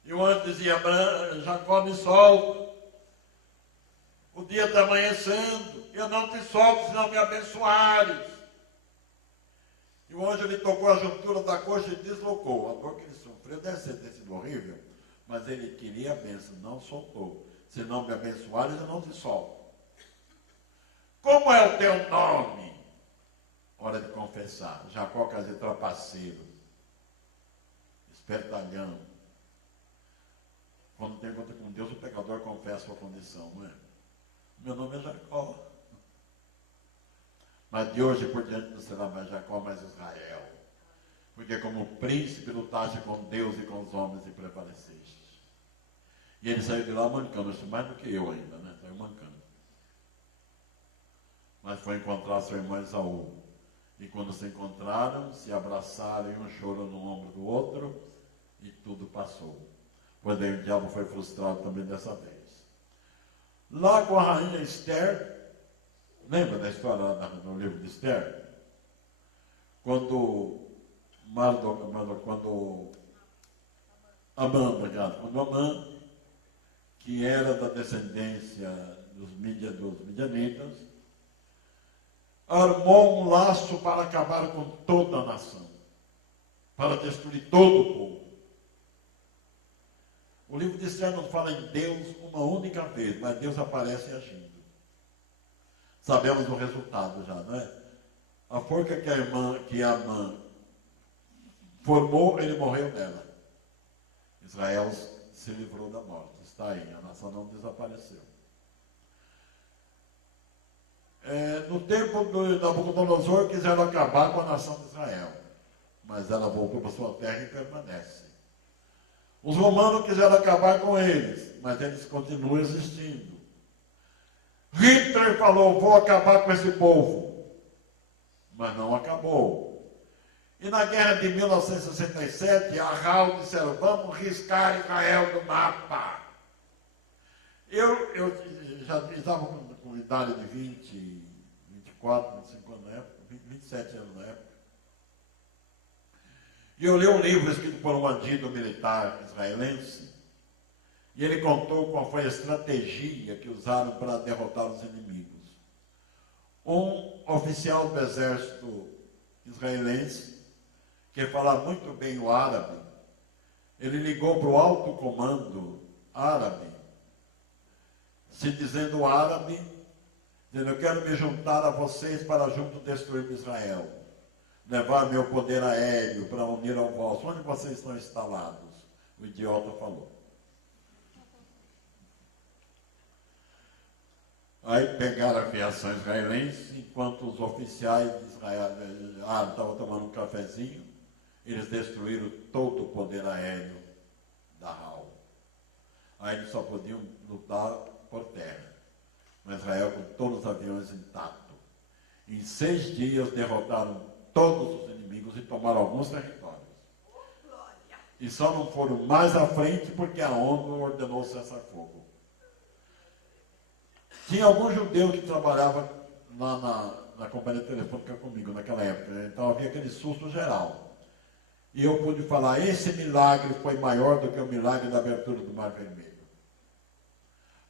E o anjo dizia, Jacó, me solta. O dia está amanhecendo, eu não te solto se não me abençoares. E o anjo lhe tocou a juntura da coxa e deslocou. A dor que ele sofreu deve ter sido horrível, mas ele queria a bênção, não soltou. Se não me abençoares, eu não te solto. Como é o teu nome? Hora de confessar. Jacó quer dizer trapaceiro, espertalhão. Quando tem conta com Deus, o pecador confessa a sua condição, não é? Meu nome é Jacó. Mas de hoje por diante não será mais Jacó, mas Israel. Porque como príncipe lutaste com Deus e com os homens e prevaleceste. E ele saiu de lá mancando, mais do que eu ainda, né? Saiu mancando. Mas foi encontrar seu irmão Esaú. E quando se encontraram, se abraçaram e um chorou no ombro do outro, e tudo passou. Pois daí o diabo foi frustrado também dessa vez. Lá com a rainha Esther, lembra da história no livro de Esther? Quando Amã, que era da descendência dos midianitas, armou um laço para acabar com toda a nação, para destruir todo o povo. O livro de Esther não fala em Deus uma única vez, mas Deus aparece agindo. Sabemos o resultado já, não é? A forca que Amã formou, ele morreu nela. Israel se livrou da morte. Está aí, a nação não desapareceu. No tempo de Nabucodonosor, quiseram acabar com a nação de Israel, mas ela voltou para sua terra e permanece. Os romanos quiseram acabar com eles, mas eles continuam existindo. Hitler falou, vou acabar com esse povo, mas não acabou. E na guerra de 1967, a RAL disseram, vamos riscar Israel do mapa. Eu já estava com idade de 20, 24, 25 anos na época, 27 anos na época. E eu li um livro escrito por um bandido militar israelense, e ele contou qual foi a estratégia que usaram para derrotar os inimigos. Um oficial do exército israelense, que falava muito bem o árabe, ele ligou para o alto comando árabe, se dizendo árabe, dizendo, eu quero me juntar a vocês para junto destruir Israel. Levar meu poder aéreo para unir ao vosso. Onde vocês estão instalados? O idiota falou. Aí pegaram a aviação israelense, enquanto os oficiais de Israel estavam tomando um cafezinho, eles destruíram todo o poder aéreo da RAL. Aí eles só podiam lutar por terra. Mas Israel com todos os aviões intactos. Em 6 dias derrotaram todos os inimigos e tomaram alguns territórios. E só não foram mais à frente porque a ONU ordenou cessar-fogo. Tinha algum judeu que trabalhava lá na companhia telefônica comigo naquela época, né? Então havia aquele susto geral. E eu pude falar, esse milagre foi maior do que o milagre da abertura do Mar Vermelho.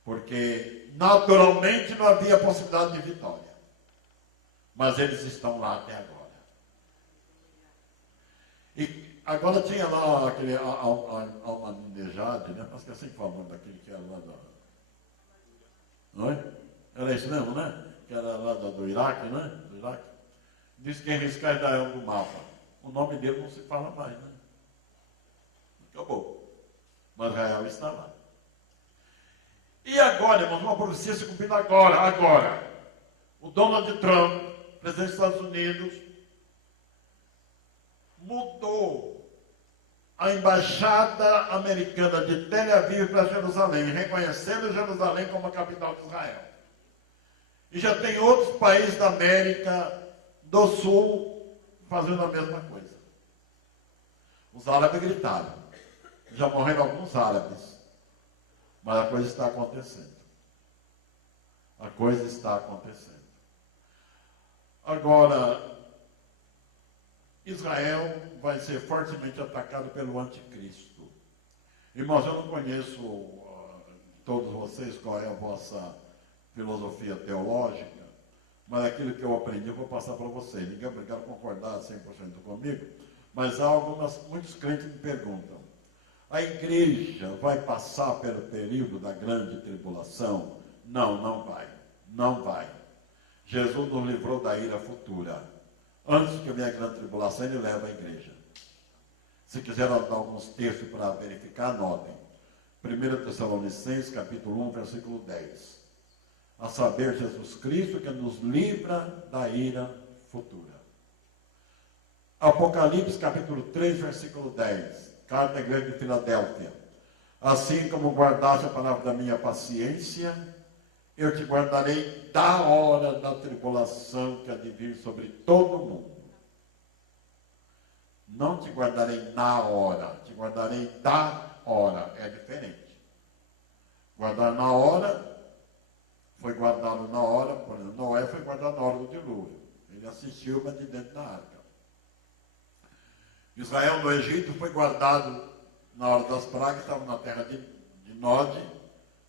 Porque naturalmente não havia possibilidade de vitória. Mas eles estão lá até agora. E agora tinha lá aquele Ahmadinejad, né? Acho que é assim que fala o nome daquele que era lá da... Não é? Era isso mesmo, né? Que era lá do Iraque, né? Do Iraque. Disse que riscar Israel do mapa. O nome dele não se fala mais, né? Acabou. Mas Israel está lá. E agora, irmãos, uma profecia se cumprindo agora. O Donald Trump, presidente dos Estados Unidos, mudou a embaixada americana de Tel Aviv para Jerusalém, reconhecendo Jerusalém como a capital de Israel. E já tem outros países da América do Sul fazendo a mesma coisa. Os árabes gritaram. Já morreram alguns árabes. Mas a coisa está acontecendo. A coisa está acontecendo. Agora, Israel vai ser fortemente atacado pelo anticristo. Irmãos, eu não conheço todos vocês qual é a vossa filosofia teológica, mas aquilo que eu aprendi eu vou passar para vocês. Ninguém é obrigado a concordar 100% comigo, mas há muitos crentes que me perguntam, a igreja vai passar pelo período da grande tribulação? Não, não vai. Não vai. Jesus nos livrou da ira futura. Antes que venha a grande tribulação, ele leva a igreja. Se quiser dar alguns textos para verificar, anotem. 1 Tessalonicenses, capítulo 1, versículo 10. A saber, Jesus Cristo que nos livra da ira futura. Apocalipse, capítulo 3, versículo 10. Carta à igreja de Filadélfia. Assim como guardaste a palavra da minha paciência, eu te guardarei da hora da tribulação que há de vir sobre todo o mundo. Não te guardarei na hora, te guardarei da hora. É diferente. Guardar na hora, foi guardado na hora, por exemplo, Noé foi guardado na hora do dilúvio. Ele assistiu, mas de dentro da arca. Israel no Egito foi guardado na hora das pragas, estava na terra de Nod.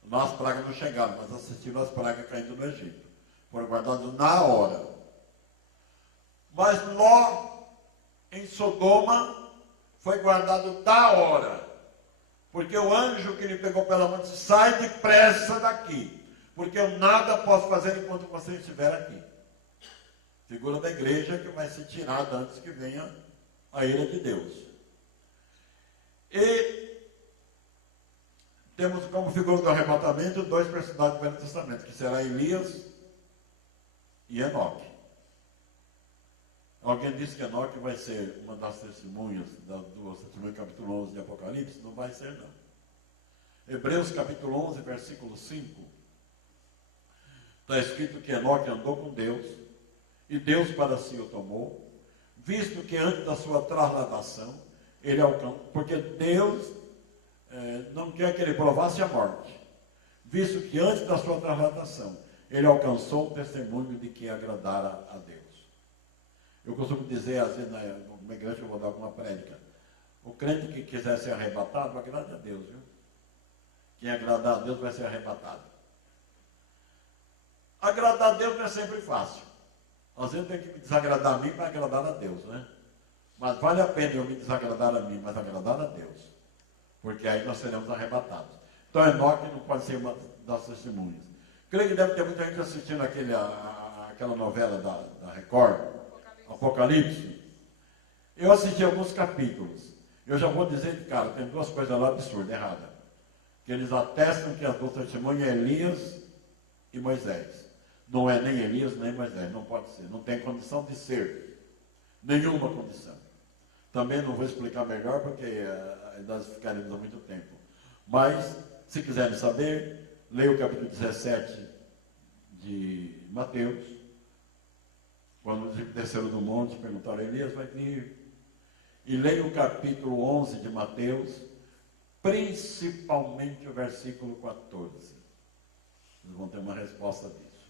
Lá as pragas não chegaram, mas assistiram as pragas caindo no Egito. Foram guardados na hora. Mas Ló, em Sodoma, foi guardado da hora. Porque o anjo que lhe pegou pela mão disse, sai depressa daqui, porque eu nada posso fazer enquanto você estiver aqui. Figura da igreja que vai ser tirada antes que venha a ira de Deus. E temos como figura do arrebatamento dois personagens do Velho Testamento, que será Elias e Enoque. Alguém disse que Enoque vai ser uma das testemunhas do testemunho capítulo 11 de Apocalipse? Não vai ser, não. Hebreus capítulo 11, versículo 5, está escrito que Enoque andou com Deus, e Deus para si o tomou, visto que antes da sua trasladação, ele alcançou, porque Deus não quer que ele provasse a morte, visto que antes da sua trasladação, ele alcançou o testemunho de que agradara a Deus. Eu costumo dizer, às vezes, numa igreja que eu vou dar alguma prédica, o crente que quiser ser arrebatado, agrade a Deus, viu? Quem agradar a Deus vai ser arrebatado. Agradar a Deus não é sempre fácil. Às vezes tem que me desagradar a mim para agradar a Deus, né? Mas vale a pena eu me desagradar a mim, mas agradar a Deus. Porque aí nós seremos arrebatados. Então Enoque não pode ser uma das testemunhas. Creio que deve ter muita gente assistindo aquela novela da Record, Apocalipse. Eu assisti alguns capítulos. Eu já vou dizer de cara, tem duas coisas lá absurdas, erradas. Que eles atestam que as duas testemunhas é Elias e Moisés. Não é nem Elias nem Moisés, não pode ser. Não tem condição de ser. Nenhuma condição. Também não vou explicar melhor, porque nós ficaremos há muito tempo. Mas, se quiserem saber, leia o capítulo 17 de Mateus. Quando desceram do monte, perguntaram a Elias, vai vir. e leia o capítulo 11 de Mateus, principalmente o versículo 14. Vocês vão ter uma resposta disso.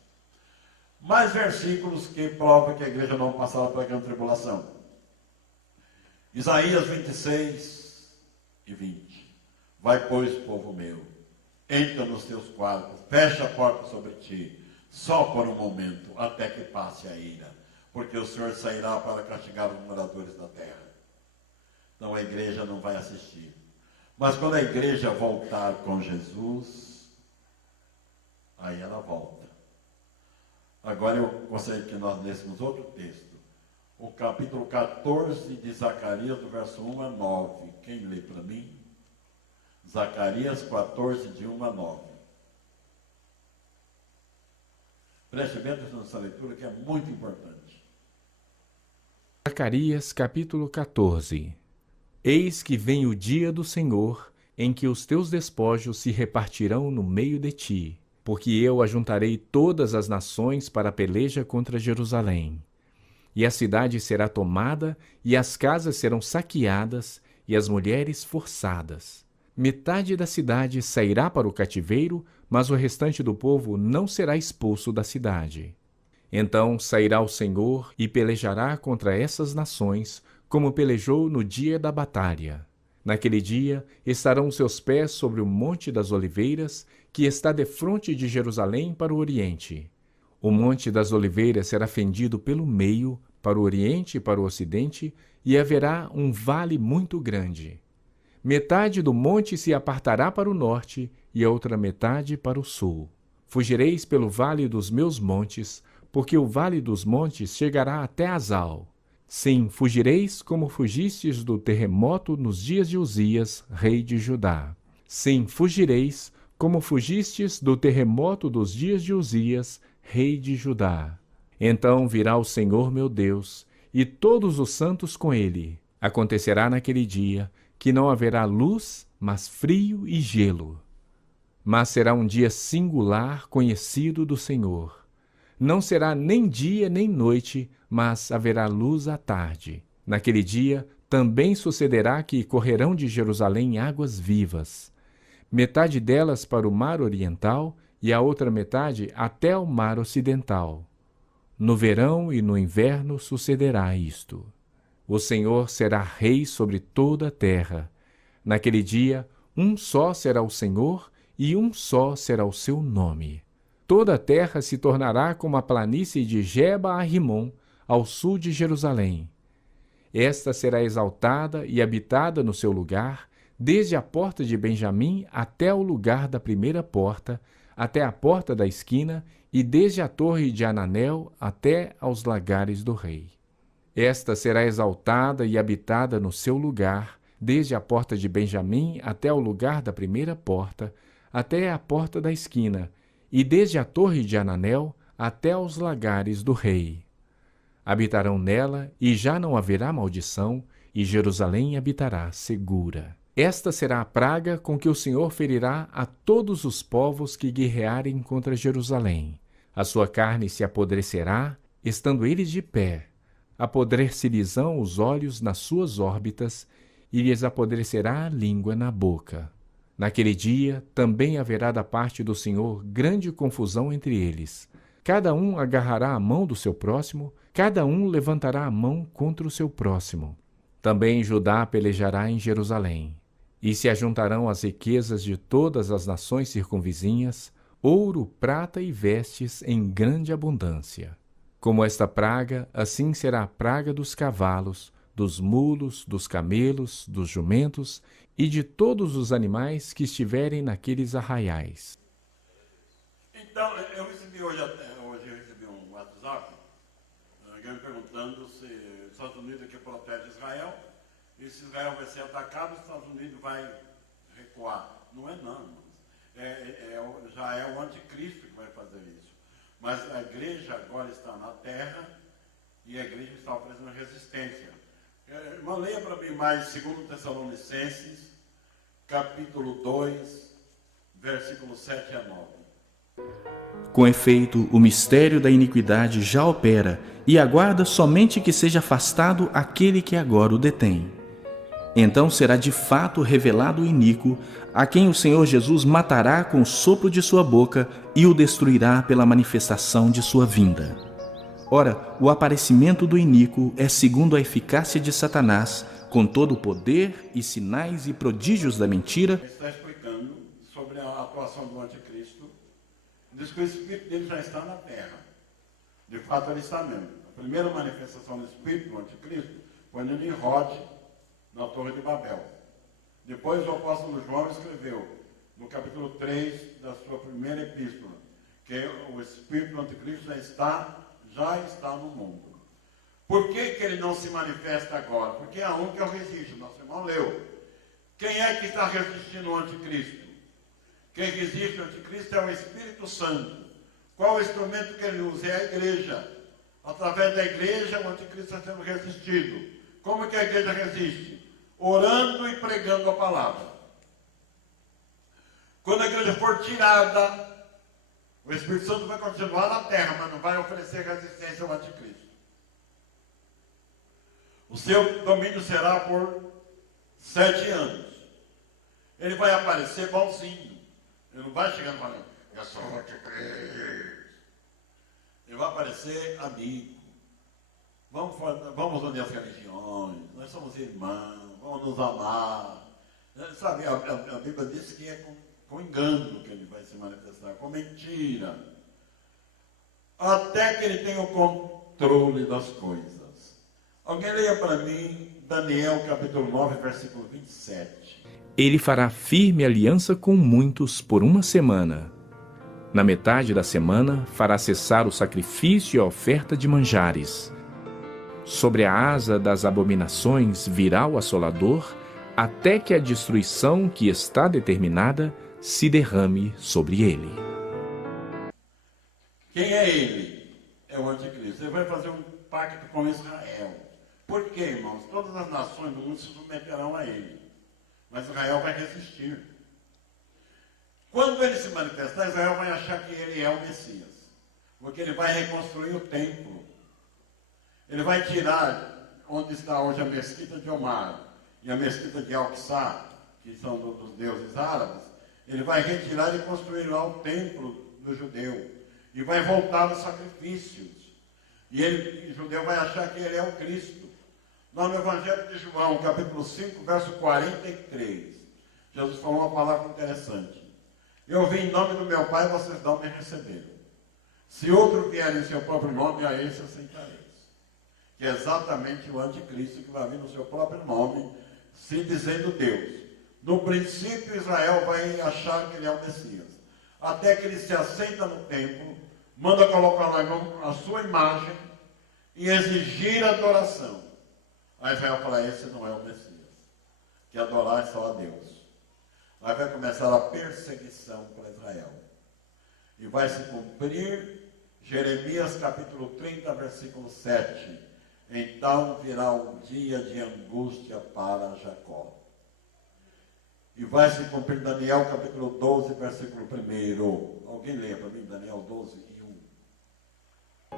Mais versículos que provam que a igreja não passava pela grande tribulação. Isaías 26 e 20. Vai, pois, povo meu, entra nos teus quartos, fecha a porta sobre ti, só por um momento, até que passe a ira, porque o Senhor sairá para castigar os moradores da terra. Então a igreja não vai assistir. Mas quando a igreja voltar com Jesus, aí ela volta. Agora eu gostaria que nós lêssemos outro texto. O capítulo 14 de Zacarias, do verso 1 a 9. Quem lê para mim? Zacarias 14, de 1 a 9. Preste bem atenção nessa leitura, que é muito importante. Zacarias capítulo 14. Eis que vem o dia do Senhor, em que os teus despojos se repartirão no meio de ti, porque eu ajuntarei todas as nações para a peleja contra Jerusalém. E a cidade será tomada, e as casas serão saqueadas, e as mulheres forçadas. Metade da cidade sairá para o cativeiro, mas o restante do povo não será expulso da cidade. Então sairá o Senhor e pelejará contra essas nações, como pelejou no dia da batalha. Naquele dia estarão seus pés sobre o Monte das Oliveiras, que está defronte de Jerusalém para o oriente. O Monte das Oliveiras será fendido pelo meio, para o oriente e para o ocidente, e haverá um vale muito grande. Metade do monte se apartará para o norte, e a outra metade para o sul. Fugireis pelo vale dos meus montes, porque o vale dos montes chegará até Azal. Sim, fugireis como fugistes do terremoto nos dias de Uzias, rei de Judá. Sim, fugireis como fugistes do terremoto dos dias de Uzias, rei de Judá. Então virá o Senhor meu Deus, e todos os santos com ele. Acontecerá naquele dia que não haverá luz, mas frio e gelo. Mas será um dia singular, conhecido do Senhor. Não será nem dia nem noite, mas haverá luz à tarde. Naquele dia também sucederá que correrão de Jerusalém águas vivas, metade delas para o mar oriental e a outra metade até o mar ocidental. No verão e no inverno sucederá isto. O Senhor será rei sobre toda a terra. Naquele dia, um só será o Senhor e um só será o seu nome. Toda a terra se tornará como a planície de Geba a Rimon, ao sul de Jerusalém. Esta será exaltada e habitada no seu lugar, desde a porta de Benjamim até o lugar da primeira porta, até a porta da esquina, e desde a torre de Ananel até aos lagares do rei. Esta será exaltada e habitada no seu lugar, desde a porta de Benjamim até o lugar da primeira porta, até a porta da esquina, e desde a torre de Ananel até aos lagares do rei. Habitarão nela, e já não haverá maldição, e Jerusalém habitará segura. Esta será a praga com que o Senhor ferirá a todos os povos que guerrearem contra Jerusalém. A sua carne se apodrecerá, estando eles de pé. Apodrecer-lhes-ão os olhos nas suas órbitas, e lhes apodrecerá a língua na boca. Naquele dia também haverá da parte do Senhor grande confusão entre eles. Cada um agarrará a mão do seu próximo, cada um levantará a mão contra o seu próximo. Também Judá pelejará em Jerusalém. E se ajuntarão as riquezas de todas as nações circunvizinhas, ouro, prata e vestes em grande abundância. Como esta praga, assim será a praga dos cavalos, dos mulos, dos camelos, dos jumentos e de todos os animais que estiverem naqueles arraiais. Então, eu recebi hoje eu recebi um WhatsApp, alguém me perguntando se os Estados Unidos aqui protege Israel, e se Israel vai ser atacado, os Estados Unidos vai recuar. Não é não, já é o anticristo que vai fazer isso. Mas a igreja agora está na terra e a igreja está oferecendo resistência. Irmão, leia para mim mais 2 Tessalonicenses, capítulo 2, versículos 7 a 9. Com efeito, o mistério da iniquidade já opera e aguarda somente que seja afastado aquele que agora o detém. Então será de fato revelado o iníquo, a quem o Senhor Jesus matará com o sopro de sua boca e o destruirá pela manifestação de sua vinda. Ora, o aparecimento do iníquo é segundo a eficácia de Satanás, com todo o poder e sinais e prodígios da mentira. Ele está explicando sobre a atuação do anticristo. Diz que o espírito dele já está na terra. De fato, ele está mesmo. A primeira manifestação do espírito do anticristo foi no Nimrod, na Torre de Babel. Depois o apóstolo João escreveu, no capítulo 3 da sua primeira epístola, que o espírito do anticristo já está no mundo. Por que ele não se manifesta agora? Porque há um que o resiste, nosso irmão leu. Quem é que está resistindo ao anticristo? Quem resiste ao anticristo é o Espírito Santo. Qual o instrumento que ele usa? É a igreja. Através da igreja, o anticristo está sendo resistido. Como que a igreja resiste? Orando e pregando a palavra. Quando a igreja for tirada, o Espírito Santo vai continuar na terra, mas não vai oferecer resistência ao anticristo. O seu domínio será por 7 anos. Ele vai aparecer bonzinho. Ele não vai chegando falando, eu sou o anticristo. Ele vai aparecer amigo. Vamos unir as religiões. Nós somos irmãos. Vamos nos amar. Sabe, a Bíblia diz que é com engano que ele vai se manifestar, com mentira. Até que ele tenha o controle das coisas. Alguém leia para mim Daniel capítulo 9, versículo 27. Ele fará firme aliança com muitos por 1 semana. Na metade da semana fará cessar o sacrifício e a oferta de manjares. Sobre a asa das abominações virá o assolador, até que a destruição que está determinada se derrame sobre ele. Quem é ele? É o anticristo. Ele vai fazer um pacto com Israel. Por quê, irmãos? Todas as nações do mundo se submeterão a ele. Mas Israel vai resistir. Quando ele se manifestar, Israel vai achar que ele é o Messias. Porque ele vai reconstruir o templo. Ele vai tirar onde está hoje a mesquita de Omar e a mesquita de Al-Aqsa, que são dos deuses árabes. Ele vai retirar e construir lá o templo do judeu. E vai voltar os sacrifícios. E o judeu vai achar que ele é o Cristo. Lá no Evangelho de João, capítulo 5, verso 43, Jesus falou uma palavra interessante. Eu vim em nome do meu Pai, vocês não me receberam. Se outro vier em seu próprio nome, a esse aceitareis. Que é exatamente o anticristo que vai vir no seu próprio nome, se dizendo Deus. No princípio, Israel vai achar que ele é o Messias. Até que ele se assenta no templo, manda colocar lá a sua imagem e exigir adoração. Aí Israel fala, esse não é o Messias. Que adorar é só a Deus. Aí vai começar a perseguição para Israel. E vai se cumprir Jeremias capítulo 30, versículo 7. Então virá um dia de angústia para Jacó. E vai se cumprir Daniel capítulo 12, versículo 1. Alguém leia para mim Daniel 12 e 1.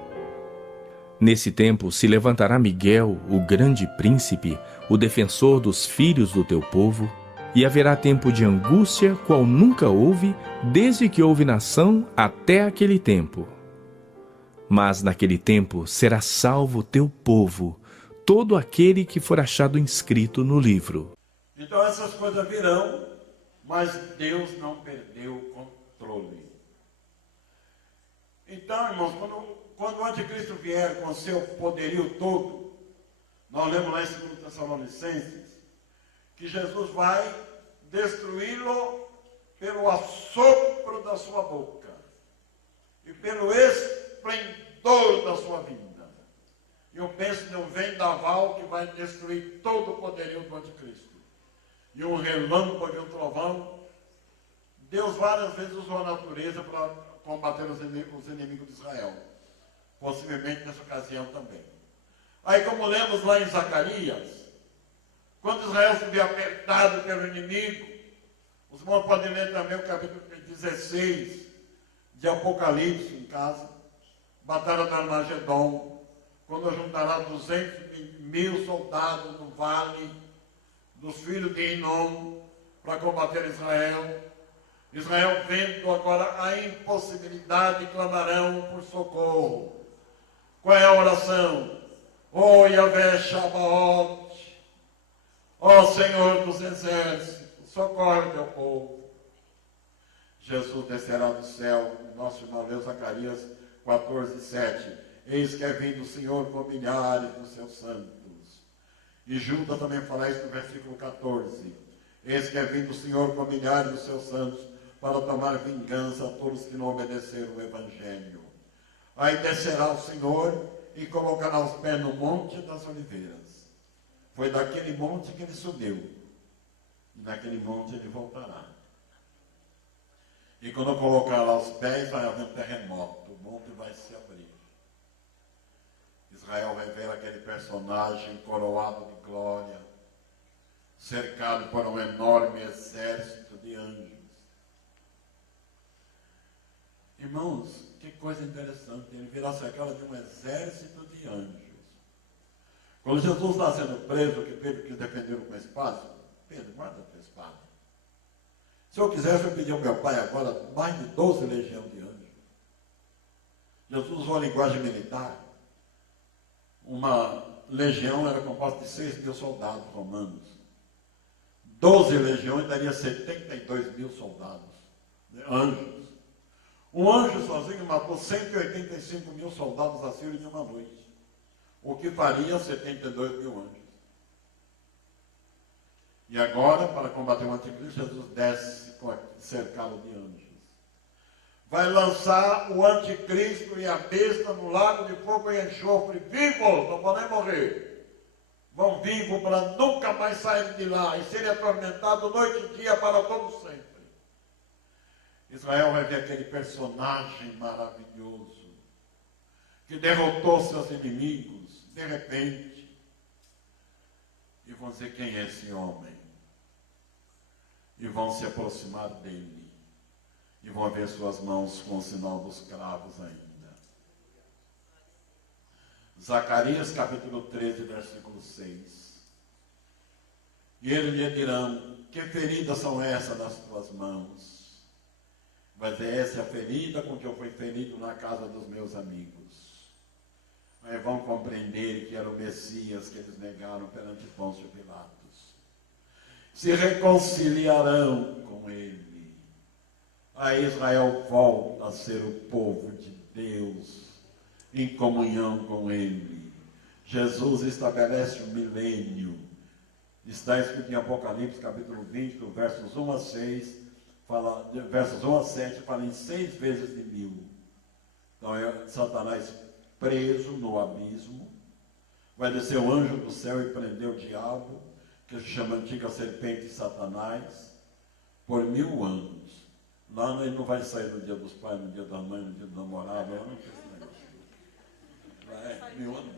Nesse tempo se levantará Miguel, o grande príncipe, o defensor dos filhos do teu povo, e haverá tempo de angústia, qual nunca houve, desde que houve nação até aquele tempo. Mas naquele tempo será salvo o teu povo, todo aquele que for achado inscrito no livro. Então essas coisas virão, mas Deus não perdeu o controle. Então, irmãos, quando o anticristo vier com seu poderio todo, nós lemos lá em 2 Tessalonicenses, que Jesus vai destruí-lo pelo assopro da sua boca e pelo esplendor da sua vinda. Eu penso num vendaval que vai destruir todo o poderio do anticristo. E um relâmpago e um trovão. Deus várias vezes usou a natureza para combater os inimigos de Israel. Possivelmente nessa ocasião também. Aí, como lemos lá em Zacarias, quando Israel se vê apertado pelo inimigo, os irmãos podem ler também o capítulo 16 de Apocalipse em casa, Batalha do Armagedon, quando juntará 200 mil soldados no vale dos filhos de Inom para combater Israel. Israel vendo agora a impossibilidade, clamarão por socorro. Qual é a oração? Ó Yahvé Shabaoth, ó Senhor dos exércitos, socorre teu povo. Jesus descerá do céu, nosso irmão leu Zacarias 14:7. Eis que é vindo o Senhor com milhares dos seus santos. E Judas também fala isso no versículo 14. Eis que é vindo o Senhor com milhares dos seus santos para tomar vingança a todos que não obedeceram o Evangelho. Aí descerá o Senhor e colocará os pés no Monte das Oliveiras. Foi daquele monte que ele subiu. E naquele monte ele voltará. E quando colocar lá os pés, vai haver um terremoto. O monte vai se abrir. Israel vai ver aquele personagem coroado de glória, cercado por um enorme exército de anjos. Irmãos, que coisa interessante, ele virá cercado de um exército de anjos. Quando Jesus está sendo preso, que Pedro quis defender com a espada, Pedro, guarda a tua espada. Se eu quisesse, eu pedia ao meu pai agora mais de 12 legiões de anjos. Jesus usou a linguagem militar. Uma legião era composta de 6.000 soldados romanos. 12 legiões daria 72.000 soldados, anjos. Um anjo sozinho matou 185.000 soldados assírios em uma noite, o que faria 72.000 anjos. E agora, para combater o anticristo, Jesus desce cercado de anjos. Vai lançar o anticristo e a besta no lago de fogo e enxofre, vivos, não podem morrer. Vão vivos para nunca mais sair de lá e serem atormentados noite e dia para todo sempre. Israel vai ver aquele personagem maravilhoso que derrotou seus inimigos de repente e vão dizer: quem é esse homem? E vão se aproximar dele e vão ver suas mãos com o sinal dos cravos ainda. Zacarias capítulo 13, versículo 6. E eles lhe dirão: que feridas são essas nas tuas mãos? Mas essa é a ferida com que eu fui ferido na casa dos meus amigos. Aí vão compreender que era o Messias que eles negaram perante Pôncio Pilatos. Se reconciliarão com ele. Aí Israel volta a ser o povo de Deus, em comunhão com ele. Jesus estabelece o milênio. Está escrito em Apocalipse capítulo 20, do versos 1 a 6. Fala, versos 1 a 7, fala em 6 vezes de 1000. Então é Satanás preso no abismo. Vai descer o anjo do céu e prender o diabo, que se chama antiga serpente Satanás, por 1000 anos. Lá ele não vai sair no dia dos pais, no dia da mãe, no dia do namorado, lá não tem esse negócio. 1000 anos.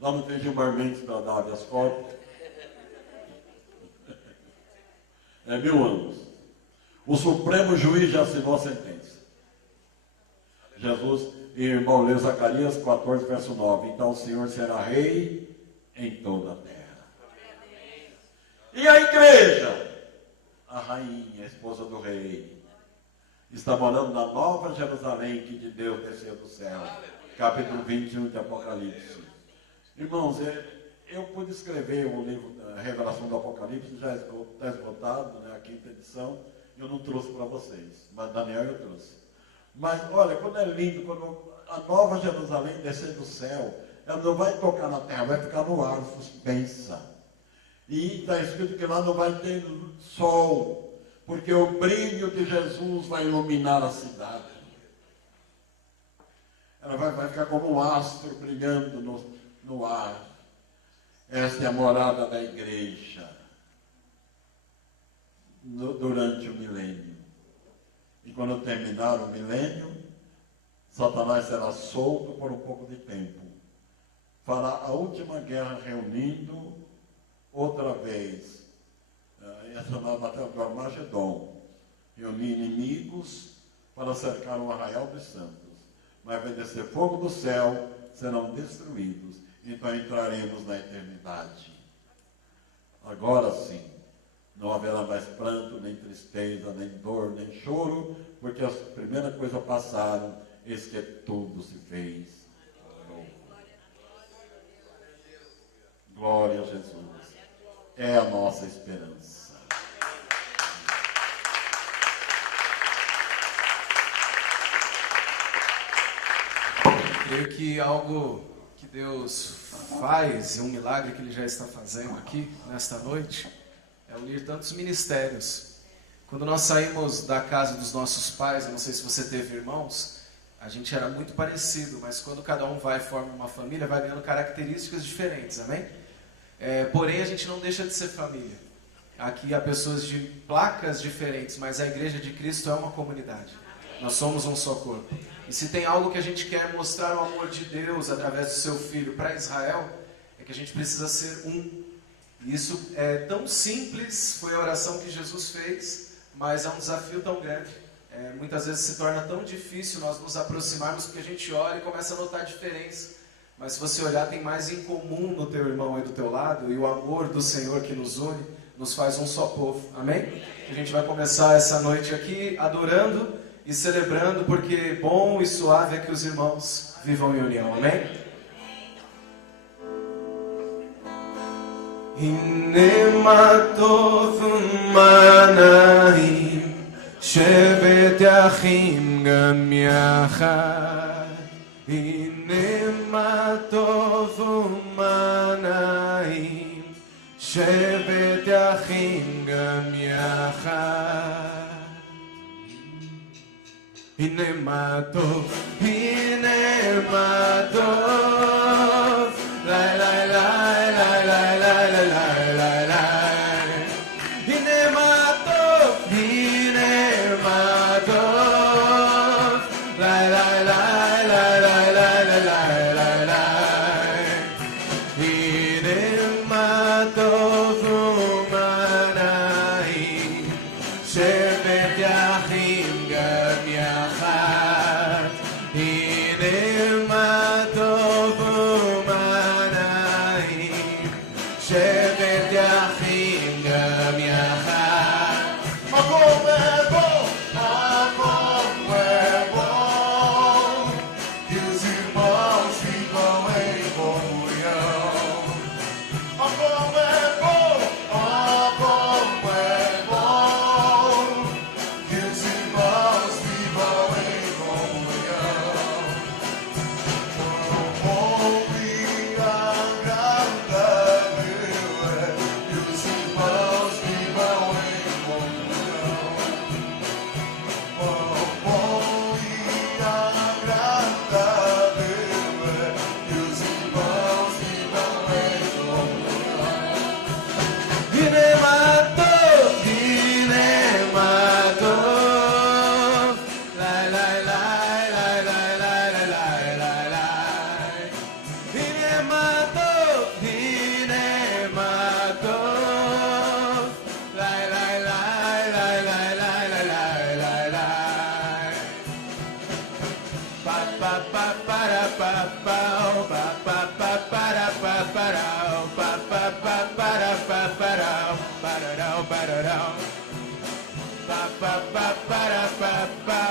Lá não tem Gilmar Mendes para dar habeas corpus. 1000 anos. O Supremo Juiz já assinou a sentença. Jesus, irmão, leu Zacarias 14, verso 9. Então o Senhor será rei em toda a terra. E a igreja? A rainha, a esposa do rei, está morando na Nova Jerusalém, que de Deus desceu do céu. Capítulo 21 de Apocalipse. Irmãos, eu pude escrever o livro da Revelação do Apocalipse, já está esgotado, né, a 5ª edição. Eu não trouxe para vocês, mas Daniel eu trouxe. Mas olha, quando é lindo, quando a Nova Jerusalém descer do céu, ela não vai tocar na terra, vai ficar no ar, suspensa. E está escrito que lá não vai ter sol, porque o brilho de Jesus vai iluminar a cidade. Ela vai ficar como um astro brilhando no ar. Esta é a morada da igreja durante o milênio. E quando terminar o milênio, Satanás será solto por um pouco de tempo. Fará a última guerra reunindo outra vez. Essa é a batalha do Armagedon. Reunir inimigos para cercar o arraial dos santos. Mas vai descer fogo do céu, serão destruídos. Então entraremos na eternidade. Agora sim, não haverá mais pranto, nem tristeza, nem dor, nem choro, porque as primeiras coisas passaram, eis que tudo se fez novo. Glória a Jesus. É a nossa esperança. Creio que algo que Deus faz, e um milagre que Ele já está fazendo aqui, nesta noite, é unir tantos ministérios. Quando nós saímos da casa dos nossos pais, eu não sei se você teve irmãos, a gente era muito parecido, mas quando cada um vai e forma uma família, vai ganhando características diferentes, amém? Porém, a gente não deixa de ser família. Aqui há pessoas de placas diferentes, mas a Igreja de Cristo é uma comunidade. Nós somos um só corpo. E se tem algo que a gente quer mostrar o amor de Deus através do seu Filho para Israel, é que a gente precisa ser um. E isso é tão simples, foi a oração que Jesus fez, mas é um desafio tão grande. Muitas vezes se torna tão difícil nós nos aproximarmos, porque a gente olha e começa a notar a diferença. Mas se você olhar, tem mais em comum no teu irmão e do teu lado, e o amor do Senhor que nos une, nos faz um só povo. Amém? A gente vai começar essa noite aqui adorando e celebrando, porque bom e suave é que os irmãos vivam em união. Amém? Hine tov manaim shevet achim gam yachad. Hine tov manaim shevet achim gam yachad. הנה מה טוב, הנה מה טוב, לי לי לי לי לי לי לי לי לי. הנה מה טוב, הנה מה טוב, לי לי לי לי לי לי לי לי. הנה מה טוב ומה נעים, שבת יחים גם יחד. הנה מה טוב ומה נעים, שבת יחים גם יחד. מקום ובו, מקום ובו, que os irmãos ficam em comunhão. Como é bom, como é bom, que os irmãos vivam em comunhão. Quão bom e agradável é que os irmãos vivam em comunhão. Quão bom e agradável é que os irmãos vivam em comunhão. Hine ma tov, lai lai lai lai lai lai lai lai lai. Hine ma tov, lai lai lai lai lai lai lai lai lai. Pa pa pa para pa pa pa pa pa para pa para pa pa pa para pa para para para pa pa pa para pa pa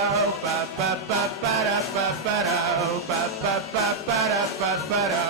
pa pa pa para pa para pa pa pa para pa para